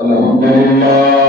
الحمد لله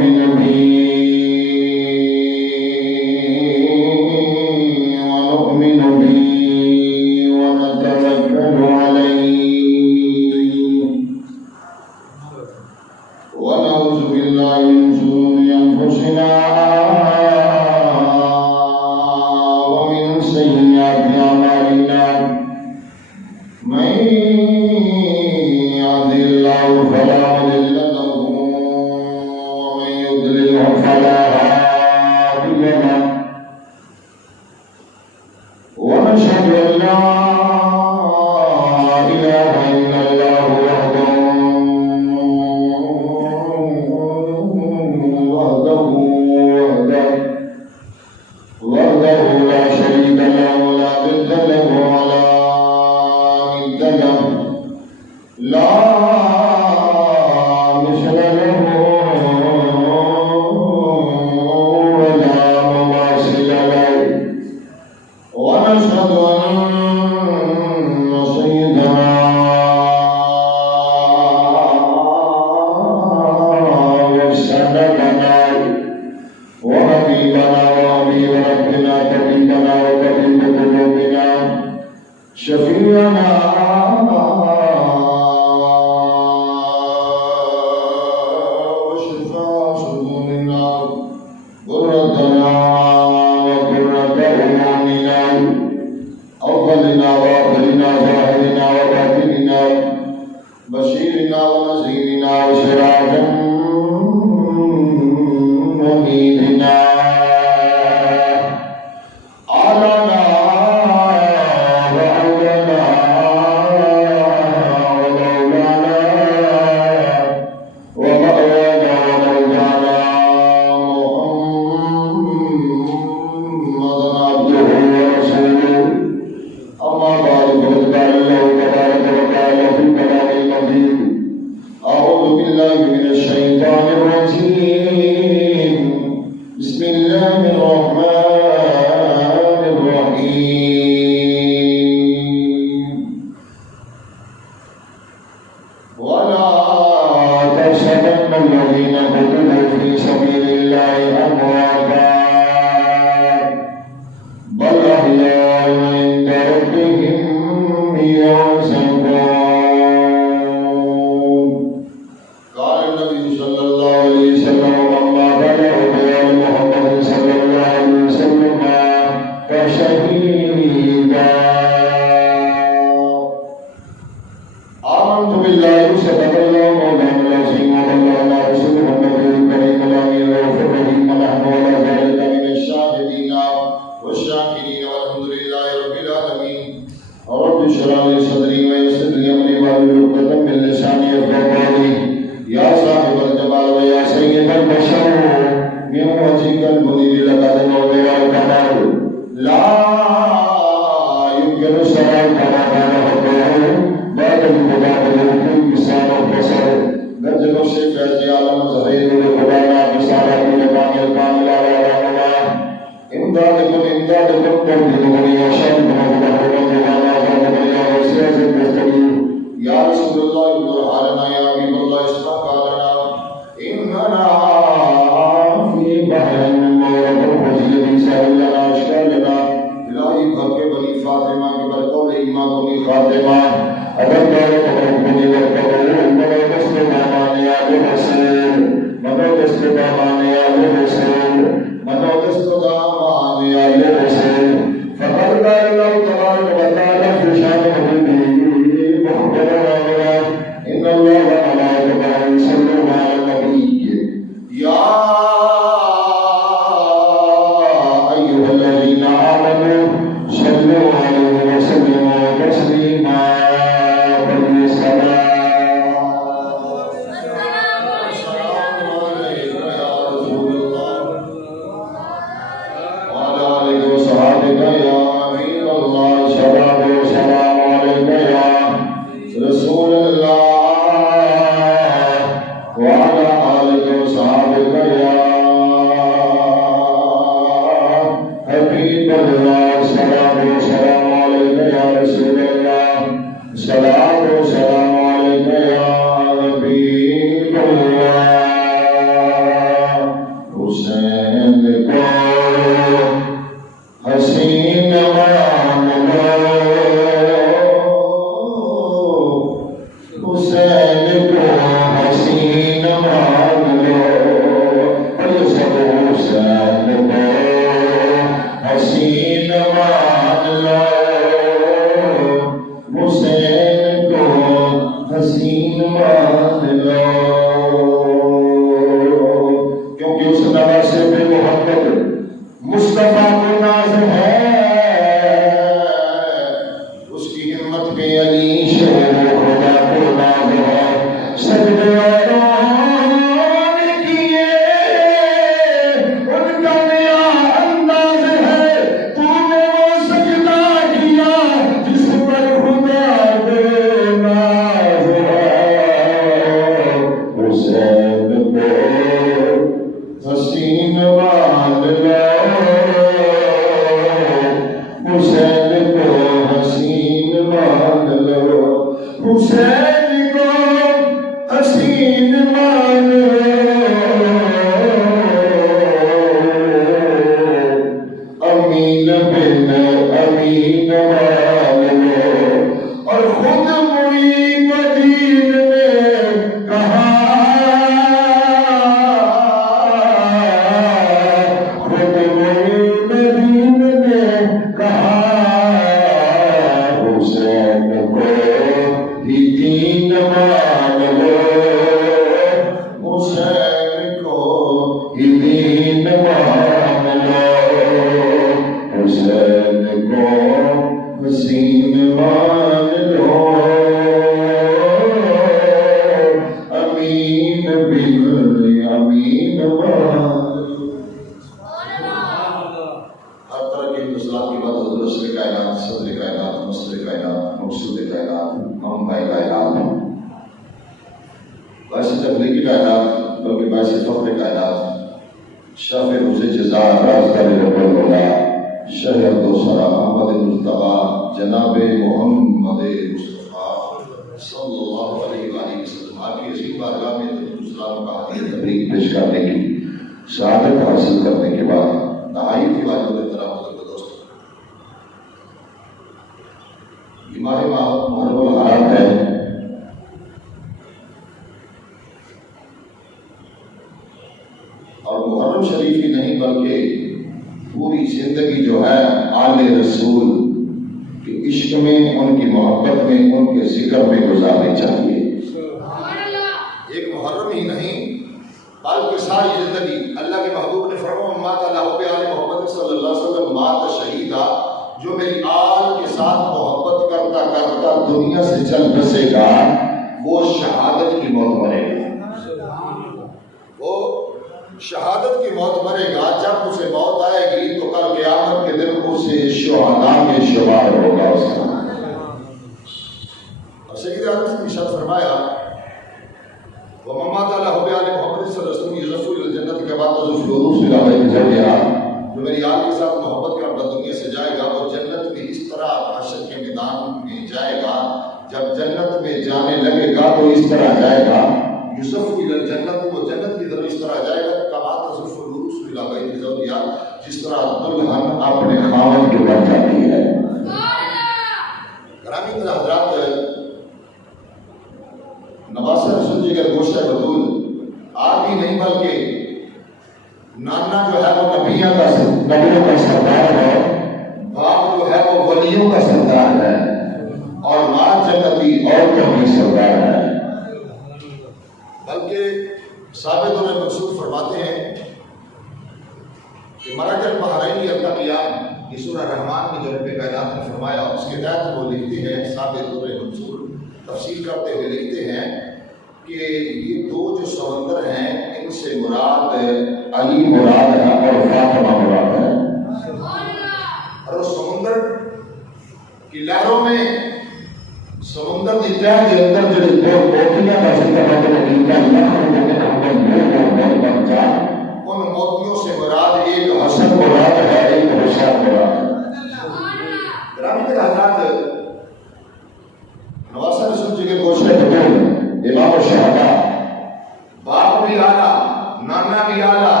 کھانا بھی اعلیٰ،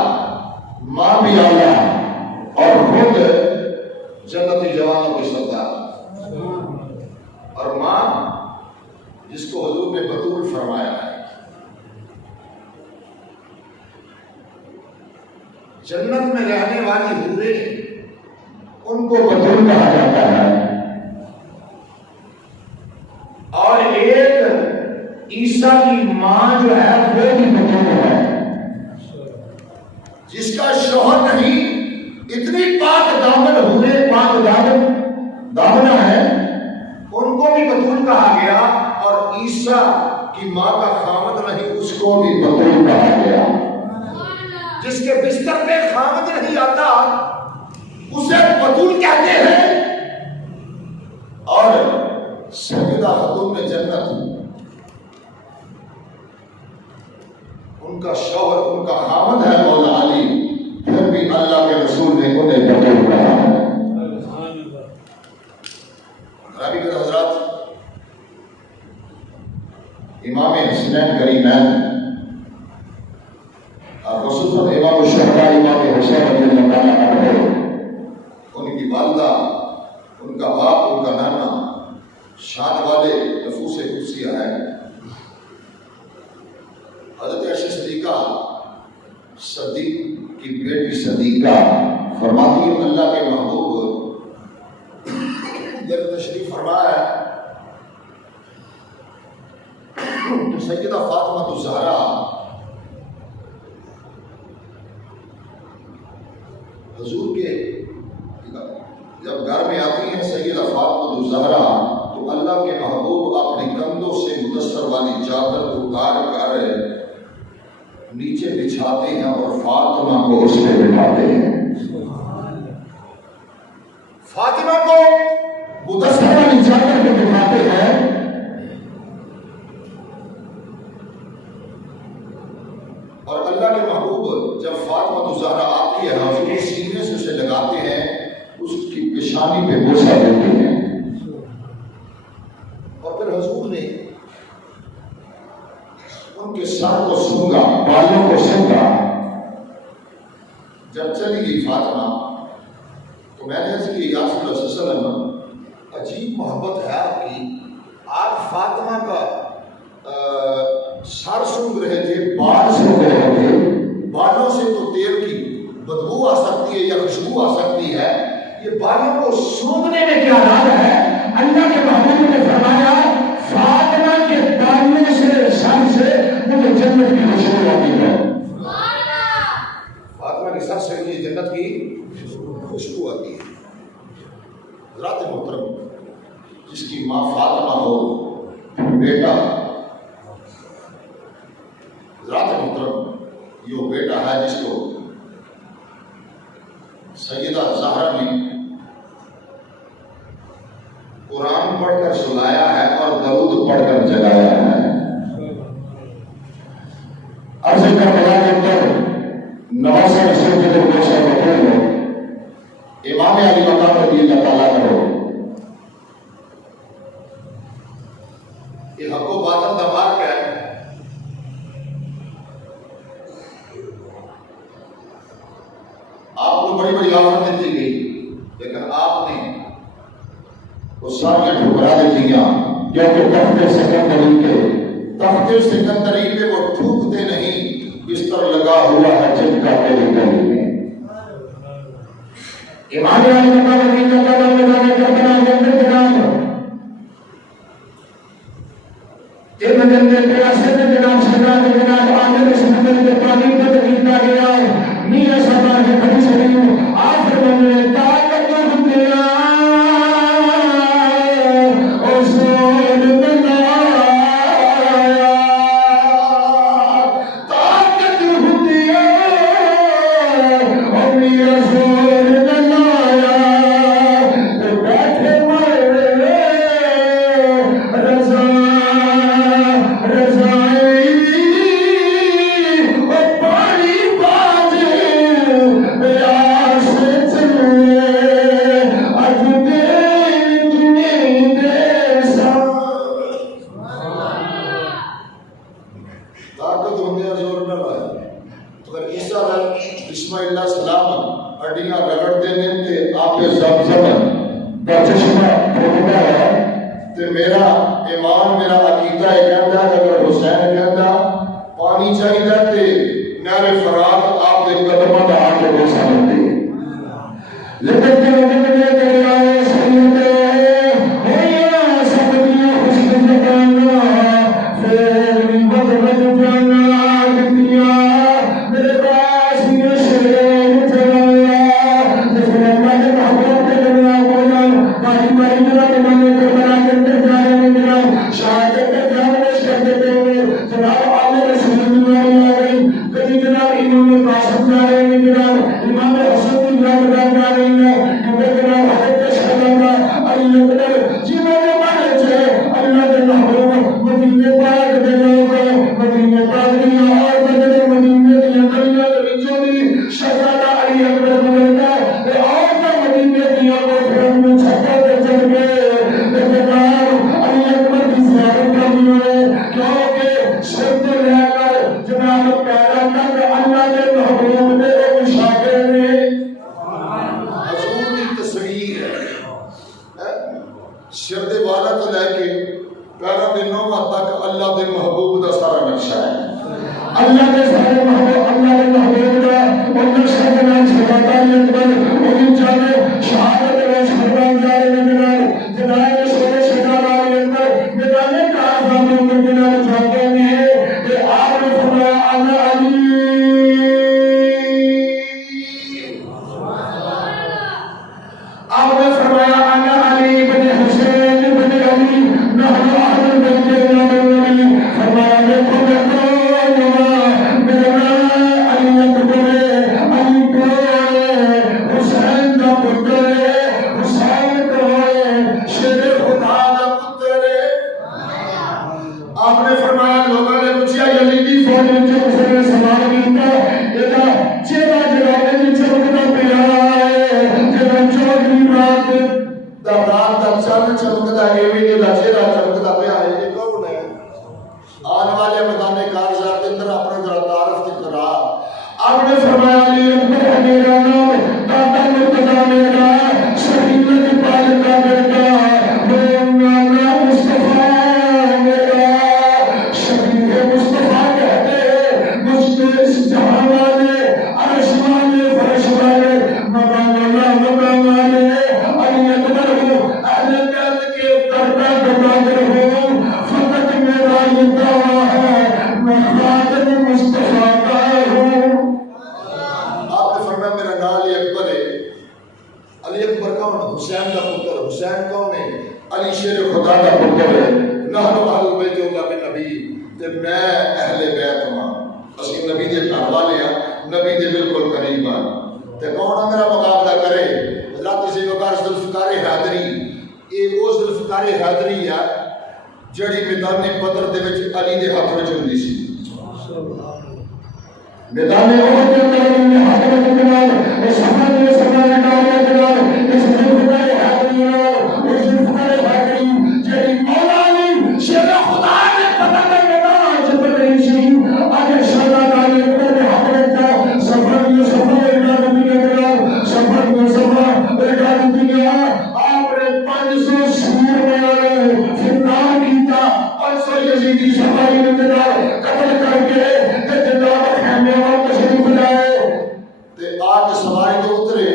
ماں بھی اعلیٰ، اور خود جنتی جوانوں کی سردار، اور ماں جس کو حضور نے بطول فرمایا ہے۔ جنت میں رہنے والی حوریں ان کو بطول کہا جاتا ہے، اور ایک عیسیٰ کی ماں جو ہے وہ بھی بطول ہے، جس کا شوہر نہیں، اتنی پاک دامن حوریں پاک دامنہ ہے، ان کو بھی بطول کہا گیا، اور عیسیٰ کی ماں کا خامد نہیں، اس کو بھی بطول کہا گیا۔ جس کے بستر پہ خامد نہیں آتا اسے بطول کہتے ہیں، اور سیدہ خاتون جنت ان کا شوہر، ان کا خامد ہے مولا علی، پھر بھی اللہ کے رسول نے انہیں بطول کہا ہے۔ رابی کے حضرات، امام حسنین کریمین اور خصوصاً امام الشہداء امام حسین رضی اللہ تعالیٰ عنہ، ان کی والدہ، ان کا باپ، ان کا نانا شان والے نفوس قدسیہ ہے۔ حضرت عائشہ صدیقہ، صدیق کی بیٹی صدیقہ فرماتی ہے اللہ کے محبوب جب تشریف فرمایا تو سیدہ فاطمہ الزہرا حضور کے جب گھر میں آتی ہیں سیدہ فاطمہ الزہرا، تو اللہ کے محبوب اپنے کندھوں سے مدثر والی چادر اتار کر نیچے بچھاتے ہیں اور فاطمہ کو اس پہ بٹھاتے ہیں۔ فاطمہ کو مدثر والی چادر پہ بٹھاتے ہیں، اور اللہ کے محبوب جب فاطمہ الزہرا آتی ہے حضور کے سینے سے اسے لگاتے ہیں، اس کی پیشانی پہ بوسہ دیتے ہیں، اور پھر حضور نے ان کے سر کو سونگا، بالوں کو سونگا۔ جب چلی گئی فاطمہ تو میں نے عرض کی یا رسول اللہ صلی اللہ علیہ وسلم، عجیب محبت ہے آپ کی، آپ فاطمہ کا سر سونگ رہے تھے، بال سونگ رہے تھے، بالوں سے تو تیل کی بدبو آ سکتی ہے یا خوشبو آ سکتی ہے، یہ بالوں کو سونگنے میں کیا راز ہے؟ اللہ کے محبوب نے فرمایا فاطمہ کے بالوں سے، سر سے مجھے جنت کی خوشبو آتی ہے۔ فاطمہ کے سر سے مجھے جنت کی خوشبو آتی ہے۔ حضرات محترم، جس کی ماں فاطمہ ہو، بیٹا، حضرات محترم، یہ وہ بیٹا ہے جس کو سیدہ زہرا نے قرآن پڑھ کر سلایا ہے اور درود پڑھ کر جگایا ہے۔ عرض کربلا کے اندر نواسہ رسول کے در گوشہ بطول ہو، امام علی مقام رضی اللہ تعالیٰ عنہ، یہ حق و باطل کا مارک ہے۔ آپ کو بڑی بڑی آفت دی گئی، لیکن آپ نے وہ سارے ٹھکرا دی گیا، کیونکہ تخت سکندری پہ وہ ٹھوکتے نہیں، بستر لگا ہوا ہے جن کا تیرے گلی میں۔ امام علی مقام رضی اللہ تعالیٰ عنہ کربلا کے اندر جناب تین دن میں پیاسے میں جناب سجاد جناب عامر سمندر کے پانی پر کیتا گیا، میاں صاحب کے بڑی سنی آخر میں طاقت دنیا اصول بنایا، طاقت دنیا اور میاں اصول بنایا، بیٹھے مرے رضا اگر عیسیٰ اسماعیل علیہ السلام اڈیاں رگڑ دینے تے آپ زمزم دا چشمہ پھوٹنا ہے تے میرا ایمان میرا عقیدہ ہے کہندا اگر حسین کہندا پانی چاہیے تے نہر فرات آپ دے قدماں دا آ کے ہو سکدے لیکن کہ نے دریائے سید ہویا سب دی خوش زباناں پھر بھی بدل جانا دنیا میرے پاس یہ شیر چلا جسے میں محبوب کے لگا بولا بھائی بھائی جناب میں نے بنا کے جانے میرا شاید کے جانش کرتے تھے جناب علی رسول اللہ آ گئی کبھی جناب امام قاسم جا رہے ہیں جناب امام حسن جا رہے ہیں کبھی جناب حضرت شہزادہ علی اکبر جی میں نے مانے تھے اللہ کے محبوب مدینے پاک دے لوگ مدینے پاک دیا اور بدلے مدینے دیا گلیاں دے وچوں دی شہزادہ علی اکبر بولتا ہے اور کا مدینے دیا کو پھر میں چھکا تے چل گئے جناب علی اکبر کی زیارت کرنی ہے کیونکہ شرط لے کر جناب پیدا کر اللہ کے محبوب نے مشاہدے نے حضور کی تصویر ہے شرط والا تو لے کے پیرا دنوں تک اللہ دے محبوب دا سارا نقشہ ہے اللہ کے سارے محبوب اللہ کے محبوب دا اور نقشہ کے نام شہزادہ علی اکبر انہیں جانے شہادت کے شہزادہ جا رہے ہیں جناب شہزادہ علی اکبر میدانے کا آزاد ہونے کے نام جاتے ہیں کہ آپ نے فرمایا انا علی آپ نے فرمایا انا علی بن حسین بن علی نحن اہل بیت النبی فرمایا دیکھو میرا علی اکبر علی کو حسین کا پتر حسین کو شیر خدا کا پتر آپ نے فرمایا لوگوں نے پوچھا یزیدی فوج میں جو حسین سوال کیتا یہ چہرہ جلالے کی چمکتا پیا ہے جب چودھری رات دا رات دا چند چمکتا ہے یہ چہرہ چمکتا پیا ہے یہ کون ہے آنے والے میدان کارزار کے اندر اپنے ذرا تعارف کرا آپ نے فرمایا علی اکبر میرا نام دادا مرتضیٰ میرا شہید پال کا بیٹا مولانا مصطفیٰ میرا شہید مصطفیٰ کہتے ہیں مجھ کو اس جہاں والے عرش والے فرش والے مقام والے علی اکبر ہوں اہل بیت کے کردہ گداگر ہوں فقط میرا یہ دعویٰ ہے میں خادم مصطفیٰ کا ہوں آپ نے فرمایا میرا نام علی اکبر ہے علی اکبر کون حسین کا پتر حسین کون ہے علی شیر خدا کا پتر ہے نحن اہل بیت النبی تے میں اہل بیت ہوں اسی نبی دے گھر والے ہیں نبی دے بالکل قریب ہیں تے کون میرا مقابلہ کرے حضرت سے وقار ذوالفقار حیدری یہ وہ ذوالفقار حیدری ہے جڑی میدان بدر دے وچ علی دے ہاتھ وچ ہوندی سی میدان احد کے اندر علی نے ہاتھ وچ جناب صحابہ نے سمانے ڈالے جناب اس ذوالفقار حیدری اور ذوالفقار حیدری جڑی مولا علی شیر خدا نے پتہ نہیں میدان جب نہیں سی آگے شہزادہ علی اکبر نے ہاتھ وچ سفر یہ سفر اعلان دیا جناب سفر یہ سفر اعلان دیا آپ نے 500 سور میں فرمان کیتا 500 یزیدی سفاری نے جناب قتل کر کے جناب خیمے اور تشریف لائے تے آج سواری تو اترے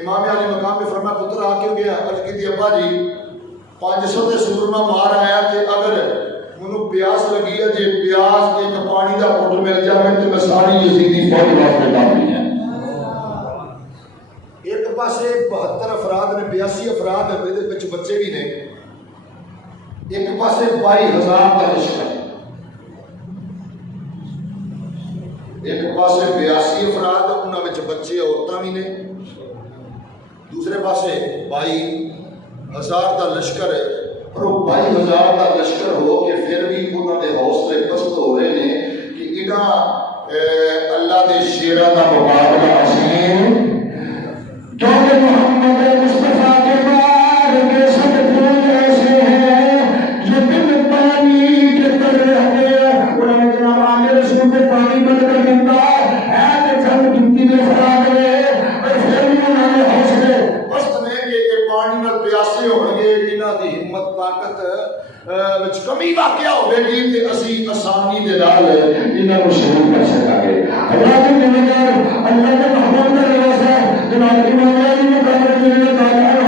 امام علی مقام پہ فرمایا پتر آ کیوں گیا عرض کی تھی ابا جی 500 تے سورما مار آیا تے اگر منو پیاس لگی ہے جے پیاس ایک پانی دا گھٹ مل جائے تے میں ساری یزیدی فوج واسطے کافی ہے ایک پاسے 72 افراد نے 82 افراد ہیں میرے وچ بچے بھی نے ایک پاسے 22,000 کا لشکر ایک پاسے 82 افراد انہاں وچ بچے عورتاں بھی نے دوسرے پاسے 22,000 کا لشکر ہے اور 22,000 کا لشکر ہو کے پھر بھی انہوں نے حوصلے پست ہو رہے ہیں کہ انہاں اللہ دے شیراں دا مقابلہ عظیم کیونکہ محمد مصطفیٰ کے بعد کے سب پھول ایسے ہیں جو دل پانی کے تر رہ گئے انہوں نے جناب آگے رسول کے پانی بند کر دیتا واقعہ ہوے گی تے اسی آسانی دے نال انہاں نوں شروع کر سکاں گے۔ اللہ کے نبیان اللہ کے محبوب کا لباس ہے جناب امام علی مقام رضی اللہ عنہ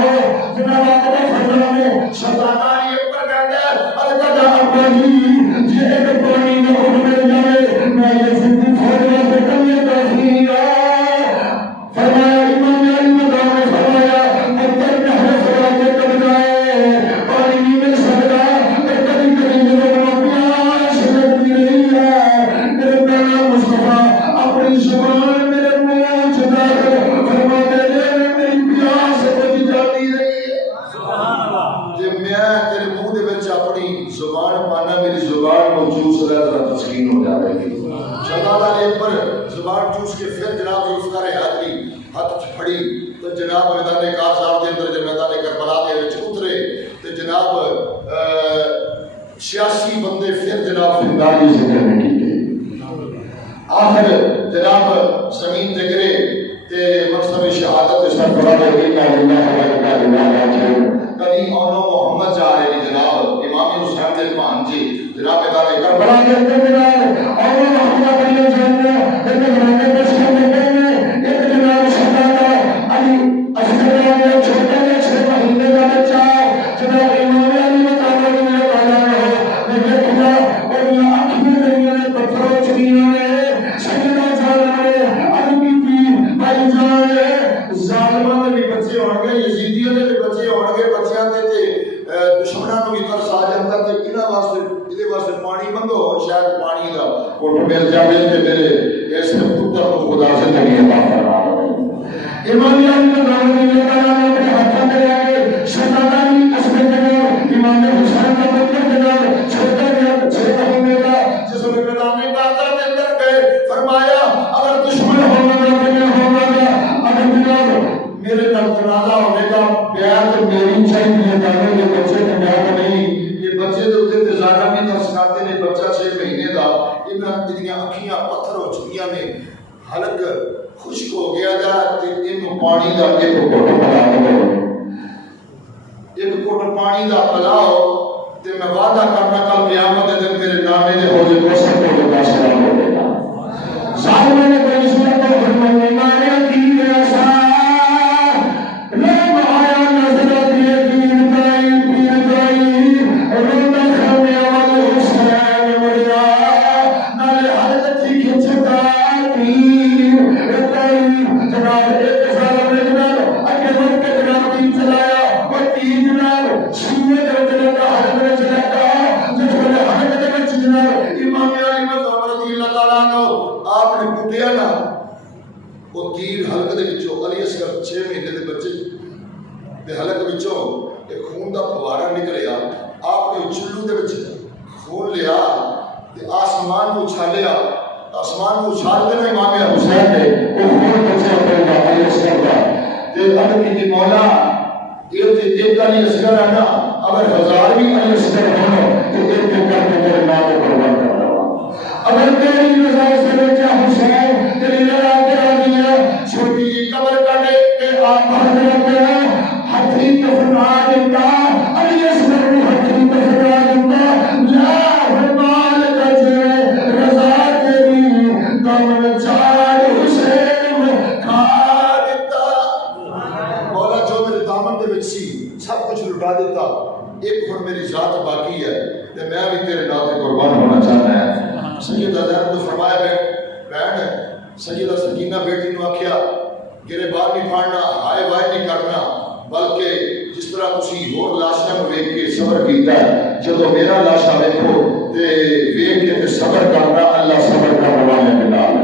جناب آپ کا فرمان ہے شیطان یہ پر کہتا ہے القضاء ابدی جے ایک پانی نہ ہو مل جائے میں یہ زندگی چھوڑ کے کمی کافی فرمایا امام علی مقام نے فرمایا اندر نہر فرات کے قبضائے پانی نہیں مل سکتا کبھی کبھی جب پیاس لگتی رہی ہے میرے پیارا مصطفیٰ اپنی زبان میرے منہ چلا کر فرماتے ہیں میری پیاس بجھ جاتی رہی ہے سبحان اللہ کہ میں تیرے منہ دے وچ اپنی زبان پانا میری زبان کو چوس رہا ذرا تسکین ہو جائے گی شہزادہ نے پر زبان چوس کے پھر جناب ذوالفقار حیدری ہاتھ پھڑی تو جناب میدان کارزار دے اندر جب میدان کربلا دے وچ اترے تو جناب 86 بندے پھر جناب فرداری ذکر میں کیتے آخر جناب زمین تے گرے تے مقصد شہادت سر پڑا دے گئی اللہ علیہ کدی اونو محمد جا رہے ہیں جناب امام حسین دے بھانجے جناب میدان کربلا دے اندر جناب اونو محمد علی جان تے گھرانے پر شامل ہیں ایک جناب شہزادہ علی اصغر نے چھوٹے نے 6 مہینے کا بچہ جناب امام علی مقام رضی اللہ عنہ نے دیکھا اور یہ آنکھ میں دنیا نے پتھروں چڑیاں نے سیدنا زالمہ علی کی بھائی جان ظالمہ نے بھی بچے ہون گے یزیدیوں نے بھی بچے ہون گے بچیاں دے تے دشمناں نوں بھی ترس آ جاندا تے انہاں واسطے ادے واسطے پانی منگو شاید پانی دا کوٹ مل جاوے تے میرے اس پتر کو خدا سے نہیں عطا فرما امام علی مقام رضی اللہ عنہ نے ہاتھ میں لے شہزادہ علی اصغر جناب امام حسین کا پتر جناب چھوٹا جناب 6 مہینے کا جس میں میدان کارزار کے اندر گئے فرمایا اگر دشمن ہوگا تو میں ہوگا اگر جناب میرے نال جنازہ ہوے گا بیعت میری چاہیے دانے کے بچے کو بیعت نہیں یہ بچے دے اوتے تے زیادہ بھی ترس کرتے نے بچہ 6 مہینے دا انہاں دی اکھیاں پتھر ہو چکیاں نے حلق خشک ہو گیا دا تے اینو پانی دا ایک گھٹ پلا دو ایک گھٹ پانی دا پلاؤ تے میں وعدہ کرنا کل قیامت دے دن میرے نامے دے ہو جے 200 کو کا سلام ہو گا ظالم نے کوئی صورت کو فرمایا مارے کی ایسا لو آیا نظر دی دین بائی پیر بائی رونا کھانے والے حسین مریا نالے حضرت کی کھچتا پیر بائی جناب ایک ظالم نے جناب اگے بڑھ کے جناب دین چلایا اور تین جناب سینے دے جناب حضرت چلایا جس میں حضرت جناب امام علی مقام رضی اللہ تعالیٰ عنہ آپ نے پوٹیا نا وہ تیر حلق دے وچوں علی اصغر 6 مہینے دے بچے دے حلق وچوں ایک خون دا فوارا نکلیا آپ نے چلو دے وچ خون لیا تے آسمان کو اچھالیا آسمان کو اچھال دینا امام حسین نے وہ خون بچے اپنے علی اصغر دا تے علی کی مولا یہ تے ایک علی اصغر ہے نا اگر 1000 بھی علی اصغر ہو تو ایک کے کر کے میرے نام کو قربان کر اگر تیری رضا سے بچا حسین تیری لڑا کرا دیا چھوٹی قبر کٹے کہ آپ حضرت ہتھی دفنا دیتا علی اصغر نے ہتھی دفنا دیتا لا مال کجے رضا تیری دامن چار حسین کھا دیتا مولا جو میرے دامن دے وچ سی سب کچھ لٹا دیتا ایک ہن میری ذات باقی ہے تے میں بھی تیرے نام تے قربان ہونا چاہتا ہے سیدہ زینب نے فرمایا بہن سیدہ سکینہ بیٹی نے آکھیا گرے بار نہیں پھاڑنا ہائے وائے نہیں کرنا بلکہ جس طرح تسی ہور لاشاں کو ویکھ کے صبر کیتا ہے جدوں میرا لاشا ویکھو تے ویکھ کے تے صبر کرنا اللہ صبر کرنے والے کے نال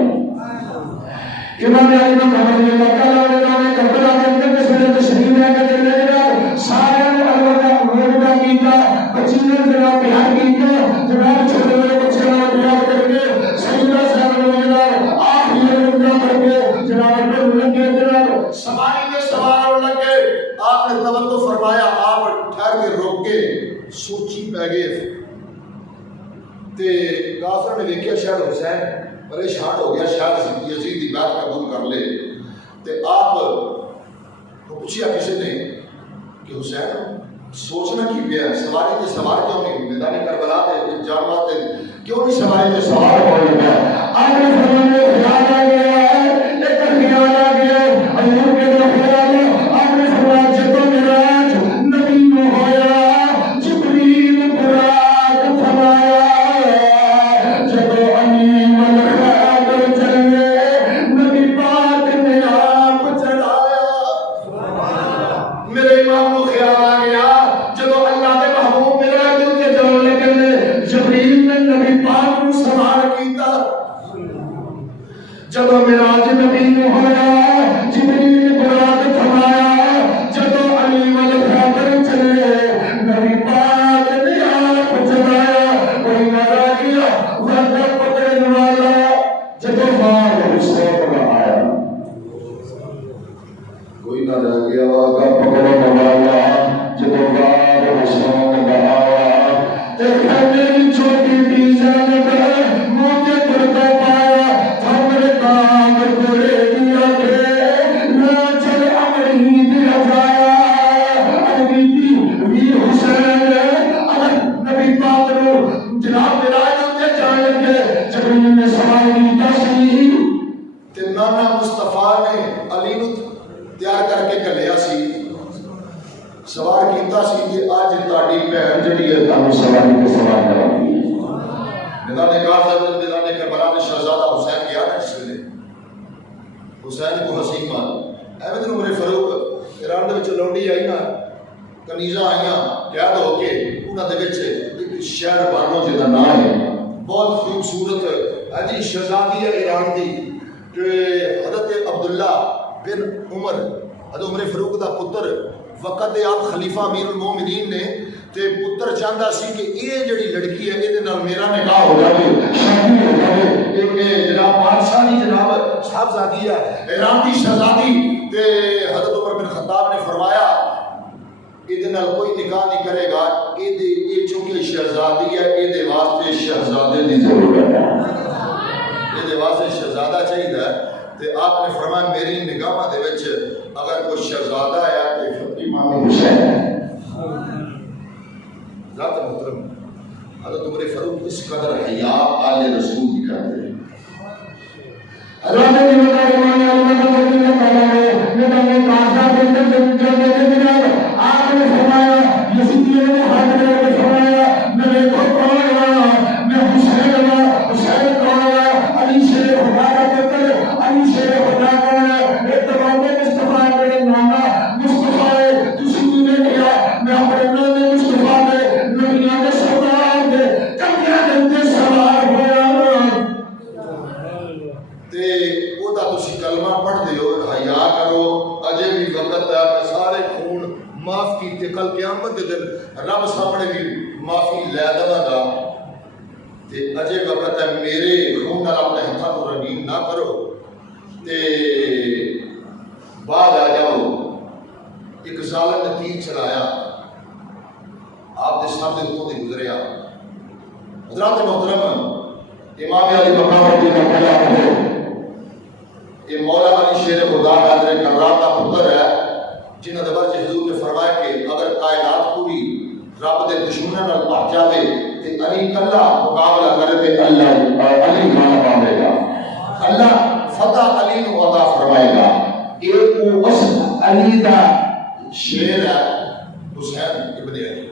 امام علی مقام رضی اللہ تعالیٰ عنہ کربلا کے اندر تصویر تشریف لے کے چلے جناب سارے نے الوداع کیتا بچی نے جناب بیان کیتا جناب چھوٹے بڑے بچے نے بیان کر کے سیدنا صاحب نے جناب آخری رمضان کر کے جناب نے لگے جناب سواری میں سوار ہونے لگے آپ نے توجہ فرمایا آپ ٹھہر کے روک کے سوچی پہ گئے تے کافر نے دیکھا شاید حسین پریشان ہو گیا شاید یزید کی بات قبول کر لے تے آپ کو پوچھیا کسی نے کہ حسین سوچنا کی پیا سواری تے سوار کیوں نہیں میدان کربلا دے جانوا تے کیوں نہیں سواری تے سوار ہو گیا آپ نے فرمایا خیال آ گیا ایک خیال آ گیا حضور کے خیال آپ نے فرمایا جب معراج نبی نو ہویا جبریل براق فرمایا جب امین الخیال چلے نبی پاک نے آپ چڑھایا میرے امام کو خیال آ گیا جب معراج نبی نو ہویا جبریل براق فرمایا جب علی والخیبر چلے نبی پاک نے آپ چلایا کوئی نہ رہ گیا وردہ پکڑنے والا جب مال حسین کا آیا کوئی نہ رہ گیا وردہ پکڑنے والا جب مال حسین کا آیا دیکھنے کی چھوٹی بھی جانب ہے موجے پردہ پایا سوار کیتا سی کہ آج تاڑی بہن جڑی ہے تانوں سواری کے سوار کرائی میدان کربلا میں شہزادہ حسین گیا نا جس ویلے حسین کو حسین مان احمد عمر فاروق ایران دے وچ لونڈی آئی نا کنیزاں آئیاں قید ہو کے انہاں دے وچ ایک شہر بانو جے دا نام ہے بہت خوبصورت جی شہزادی ہے ایران دی کہ حضرت عبداللہ بن عمر حضرت عمر فاروق دا پتر وقت آپ خلیفہ امیر المومنین نے تے پتر چاہتا سی کہ یہ جڑی لڑکی ہے یہ میرا نکاح ہو جائے شادی ہو جائے ایک جناب بادشاہ دی جناب صاحبزادی ہے ایران دی شہزادی تے حضرت عمر بن خطاب نے فرمایا یہ کوئی نکاح نہیں کرے گا یہ چونکہ شہزادی ہے یہ واسطے شہزادے دی ضرورت ہے یہ واسطے شہزادہ چاہیے تے آپ نے فرمایا میری نگاہ دے وچ اگر کوئی شہزادہ آیا تے امام حسین ہے ذات محترم حضرت عمر فاروق اس قدر حیا آل رسول کی کرتے ہیں حضرت آپ نے فرمایا یزیدیوں نے ہاتھ لے کے فرمایا میرے کو کون میں حسین حسین کون علی شیر خدا کا پتر علی شیر خدا کون ہے ایک تمام مصطفیٰ میرے نانا مصطفیٰ ہے تسی نے کیا میں اپنے نانے مصطفیٰ نے نبیوں کے سردار دے کمیا دے سوار ہویا تے او دا تسی کلمہ پڑھ دیو حیا کرو اجے بھی وقت ہے اپنے سارے خون معاف کیتے کل قیامت دے دن رب سامنے بھی معافی لے دوا گا تے اجے وقت ہے میرے خون نال اپنے ہتھاں کو رنگین نہ کرو تے بعد آ جاؤ ایک ظالم نے تیر چلایا آپ دے سامنے اتوں دے گزریا حضرات محترم امام علی مقام رضی اللہ عنہ یہ مولا علی شیر خدا حضرت کرام کا پتر ہے جنہاں دے بارے حضور نے فرمایا کہ اگر کائنات پوری رب دے دشمناں نال بھاگ جاوے تے علی کلا مقابلہ کرے تے اللہ علی غالب پاوے گا اللہ فتح علی نو عطا فرمائے گا ایک وہ اس علی دا شیر ہے حسین ابن علی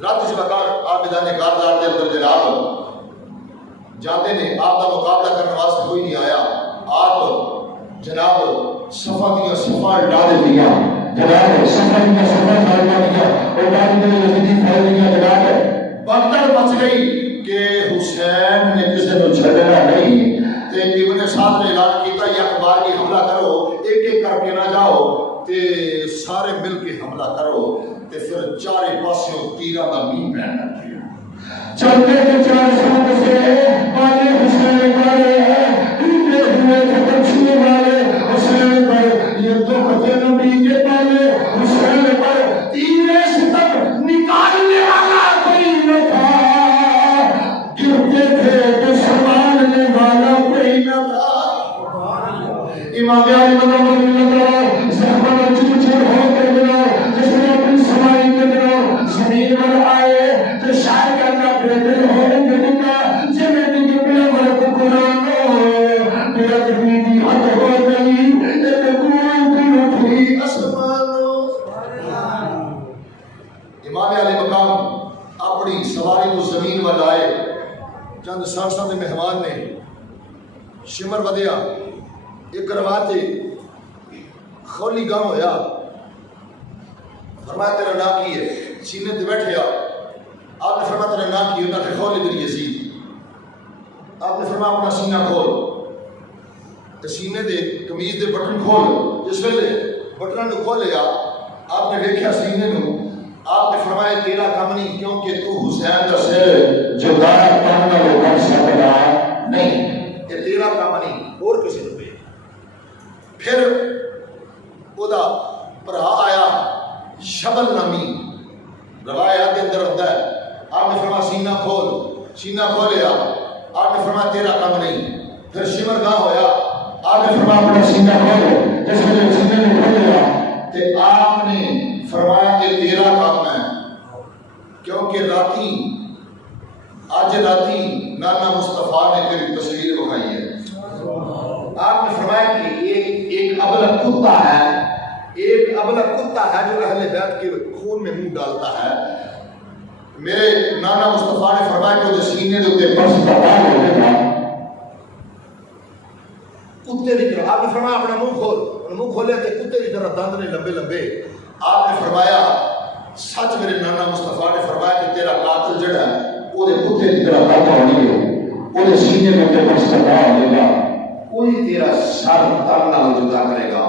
رات اس وقت آپ میدان کارزار دے اندر جناب جاتے نے آپ کا مقابلہ کرنے واسطے کوئی نہیں آیا آپ جناب صفا دیا صفا ڈالے دیا جناب صفا دیا صفا ڈالے دیا اور ڈالے دیا یزیدی پھیل دیا جناب بغدر بچ گئی کہ حسین نے کسی نے چھڑنا نہیں تے ابن سعد نے اعلان کیتا یا اخبار کی حملہ کرو ایک ایک کر کے نہ جاؤ تے سارے مل کے حملہ کرو تے پھر چارے پاسوں تیرا دا مین پہنا چلتے کے چار ساتھ سے والے حسین والے ٹوٹے ہوئے ختم چھوڑے والے حسین پر یہ تو خطے نبی کے پالے حسین پر تیرے ستم نکالنے والا کوئی نہ تھا گرتے تھے تو سنبھالنے والا کوئی نہ تھا امام علی مقام رضی اللہ عنہ زخمہ چچر ہو کے بنا جس نے اپنی سمائی شمر ودیا ایک روایت خولی گاہ ہویا فرمایا تیرا نام کی ہے سینے تے بیٹھیا آپ نے فرمایا تیرا نام کی ہے انہاں کھولے میری یزید آپ نے فرمایا اپنا سینہ کھول سینے دے قمیض دے بٹن کھول جس ویلے بٹن نو کھولیا آپ نے دیکھا سینے نو آپ نے فرمایا تیرا کام نہیں کیونکہ تو حسین دا سر جدا کرنا لو کر سکتا نہیں یہ تیرا کام نہیں اور کسی نے پہ پھر او دا بھرا آیا شبل نامی روایات کے اندر ہوتا ہے آپ نے فرمایا سینہ کھولیا آپ نے فرمایا تیرا کام نہیں پھر شمر گاہ ہویا آپ نے فرمایا اپنا سینہ کھولو جس میں سینے نے کھولیا کہ آپ نے فرمایا کہ تیرا کام ہے کیونکہ آج راتی نانا مصطفیٰ نے تیری تصویر بکھائی ہے آپ نے فرمایا کہ ایک ابلہ کتا ہے جو اہل بیت کے خون میں منہ ڈالتا ہے میرے نانا مصطفیٰ نے فرمایا کہ وہ سینے دے اوپر بس بتا ہوگا کتے کی طرح آپ نے فرمایا اپنا منہ کھولیا تے کتے کی طرح دند نے لمبے آپ نے فرمایا سچ میرے نانا مصطفیٰ نے فرمایا کہ تیرا قاتل جڑا ہے وہ کتے کی طرح دند ہونی ہے وہ سینے کے اوپر بس بتا ہوگا کوئی تیرا سر تن نہ جدا کرے گا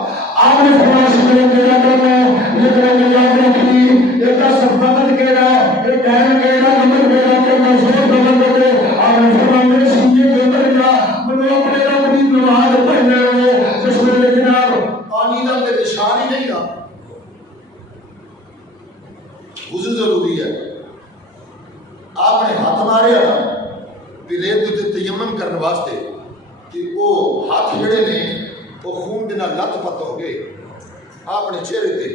آپ نے فرمایا سینے تیرا کرنا ہے لیکن یاد رکھنی ایک سفادت کہہ رہا ہے ایک کہنا کہہ رہا ہے نمبر کہہ رہا ہے منصور دمن دے آپ نے فرمایا میرے سینے کے اوپر جا میں اپنے رب کی نماز پڑھنے ہوئے جس میں لیکن پانی دا تے نشان ہی نہیں رہا وضو ضروری ہے آپ نے ہاتھ مارے نا ریت تے تیمم کرنے واسطے کہ وہ ہاتھ جڑے نے وہ خون دے نال لت پت ہو گئے آپ نے چہرے تے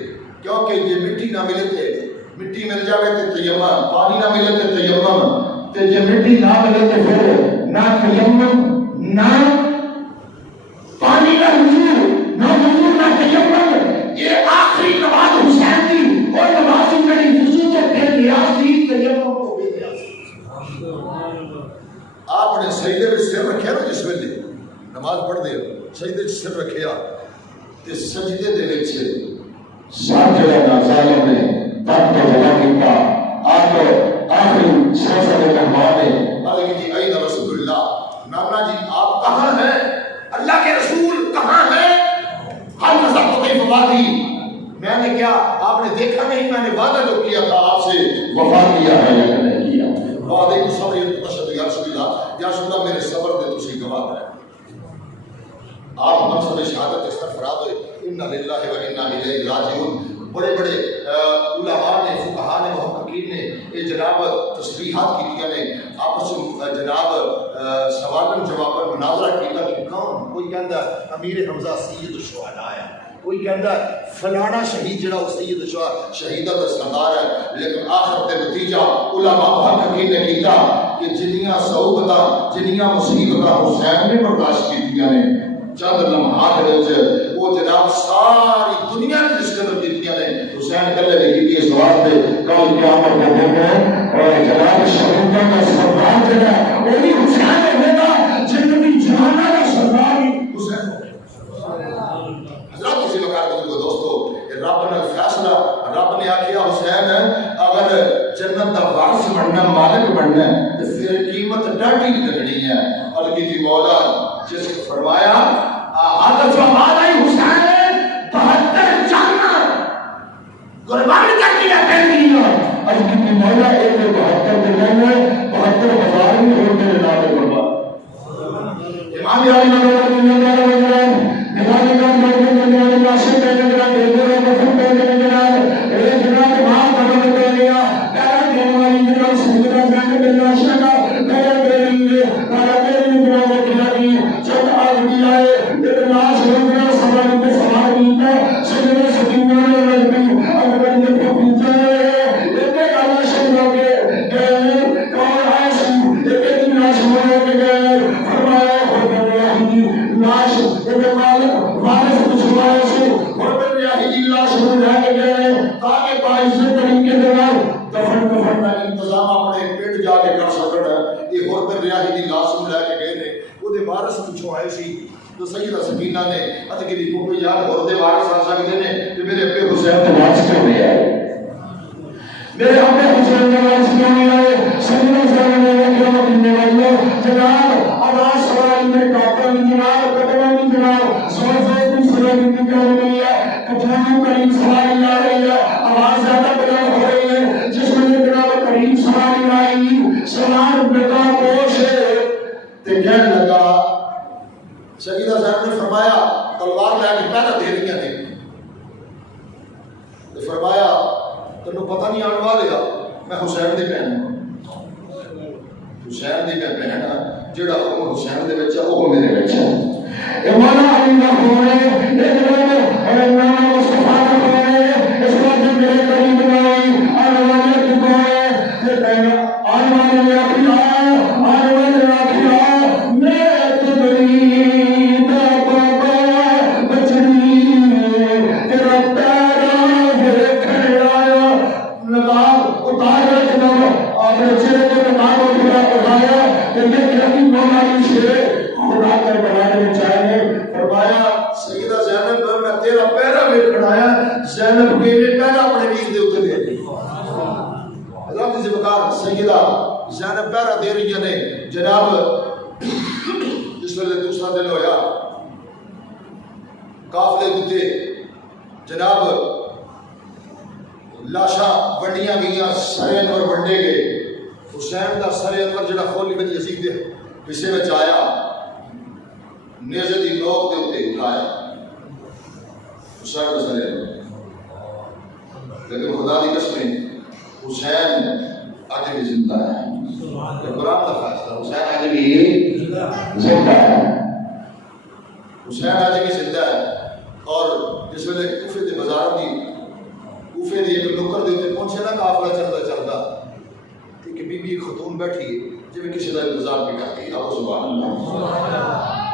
کیونکہ یہ مٹی نہ ملے تے مٹی مل جاوے تے تیمم پانی نہ ملے تے تیمم تے جے مٹی نہ ملے تے پھر نہ تیمم نہ پانی نہ وضو نہ تیمم یہ آخری نماز حسین کی اور نماز جڑی وضو تو بے نیاز تھی تیمم تو بے نیاز آپ نے سجدے میں سر رکھیا نا جس ویلے نماز پڑھ دے سجدے سر رکھیا تے سجدے دے وچ سر جڑا نا ظالم نے تب تو جلا کیتا آپ آخری سلسلے کے مہمان نے علی جی عین رسول اللہ نانا جی آپ کہاں ہیں اللہ کے رسول کہاں ہیں ہم نظر تو کئی وفادی میں نے کیا آپ نے دیکھا نہیں میں نے وعدہ جو کیا تھا آپ سے وفا کیا ہے یا نہیں کیا وعدے کو صبر تشد یا رسول اللہ میرے صبر دے تسی گواہ ہے آپ منصب شہادت استغفرات ہوئے انا للہ و انا الیہ راجعون بڑے علماء نے فقہاء نے محققین نے یہ جناب تسبیحات کیتیاں نے آپس جناب سوالن جوابن مناظرہ کیتا کہ کون کوئی کہندا امیر حمزہ سید الشہداء ہے کوئی کہندا فلانا شہید جڑا وہ سید شہیدہ دا سردار ہے لیکن آخر تے نتیجہ علماء محققین نے کیتا کہ جنیاں صعوبتاں جنیاں مصیبتاں حسین نے برداشت کیتیاں نے چند لمحات وچ وہ جناب ساری دنیا نے جس قدر کیتیاں نے حسین کلے نے کیتی اس واسطے کل قیامت کے دن میں اور جناب شہیداں کا سردار جڑا ہے وہ بھی حسین ہوگا جنتی جہانہ کا سردار حسین ہوگا حضرات کسی وقت کو دوستو رب نے فیصلہ رب نے آکھیا حسین اگر جنت دا وارث بننا مالک بننا تو پھر قیمت ڈاڈی لگنی ہے اور کی مولا جس نے فرمایا حضرت جواب آئی حسین 72 جانور قربان کر دیا اور کی مولا ایک 72 دن میں 72,000 میں ہو کے نام قربان امام علی وارث پچھوں آئے سی تو سیدہ سکینہ نے اتگری کو کوئی یار اور دے وارث آ سکتے نے کہ میرے ابے حسین تو وارث کیوں نہیں آئے میرے ابے حسین نے وارث کیوں نہیں آئے سیدہ سکینہ نے کیا مدینے والے جناب آواز سوال میں ڈاکٹر نے جناب قدمہ نے جناب زور زور کی سورہ کی کہہ رہی ہے کٹھانوں کریم سواری آ رہی ہے آواز زیادہ بلند ہو رہی ہے جس میں جناب کریم سواری آئی سلام بیٹا پوش ہے تے کہنے لگا سیدہ زینب نے فرمایا تلوار لے کے پہلا دے رہی ہیں تے فرمایا تینوں پتہ نہیں آنے والے گا میں حسین دی بہن حسین دی میں بہن ہاں جڑا حسین دے وچ او میرے وچ ہے مولا علی دا ہوے اے جناب مصطفی دا ہوے اس وقت میرے قریب آئی آنے والے کو تے کہنا آنے والے آخیا آنے والے آخیا میں تو بڑی دا بابا بچنی تیرا پیرا دیکھنے آیا نقاب اتارا جناب آپ چہرے کو نقاب اٹھایا کہ یہ کبھی مولا علی سے خدا کر بنانے میں چاہیے فرمایا سیدہ زینب میں تیرا پیرا ویکھن آیا زینب کے پیرا اپنے ویر دے اوتے دے حضرت ذوالفقار سیدہ زینب پیرا دے رہی نے جناب جس ویلے دوسرا دن ہویا قافلے دتے جناب لاشاں ونڈیاں گئیاں سر انور ونڈے گئے حسین دا سر انور جڑا خولي بن یزید دے پسے وچ آیا نیزے دی نوک دے اوتے اٹھایا حسین دا سر انور لیکن خدا دی قسم حسین آج بھی زندہ ہے یہ قرآن کا فیصلہ حسین آج بھی زندہ ہے حسین آج بھی زندہ ہے اور جس ویلے کوفے دے بازار دی کوفے دی ایک نکر دے اوتے پہنچے نا قافلہ چلدا چلدا کہ بی بی خاتون بیٹھی ہے جب کسی دا انتظار بھی کرتی ہے آپ سبحان اللہ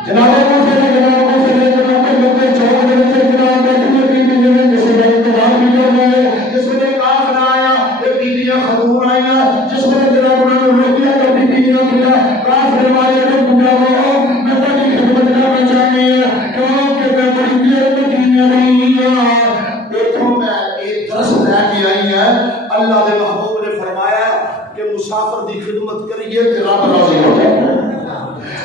جناب کو سے جناب لوگے چوک دے وچ جناب بیٹھی بی بی نے جس دا انتظار بھی کر رہے ہیں جس نے قافلہ آیا یہ بی بیاں خاتون آیا جس نے جناب انہوں نے روکیا کہ بی بیاں کیا قافلے والے نے پوچھا وہ میں بڑی خدمت کرنا چاہتی ہوں کیونکہ میں بڑی دیر میں جینے رہی ہوں دیکھو میں ایک درس لے کے آئی ہے اللہ دے محبوب نے فرمایا کہ مسافر دی خدمت کریے کہ رب راضی ہو جائے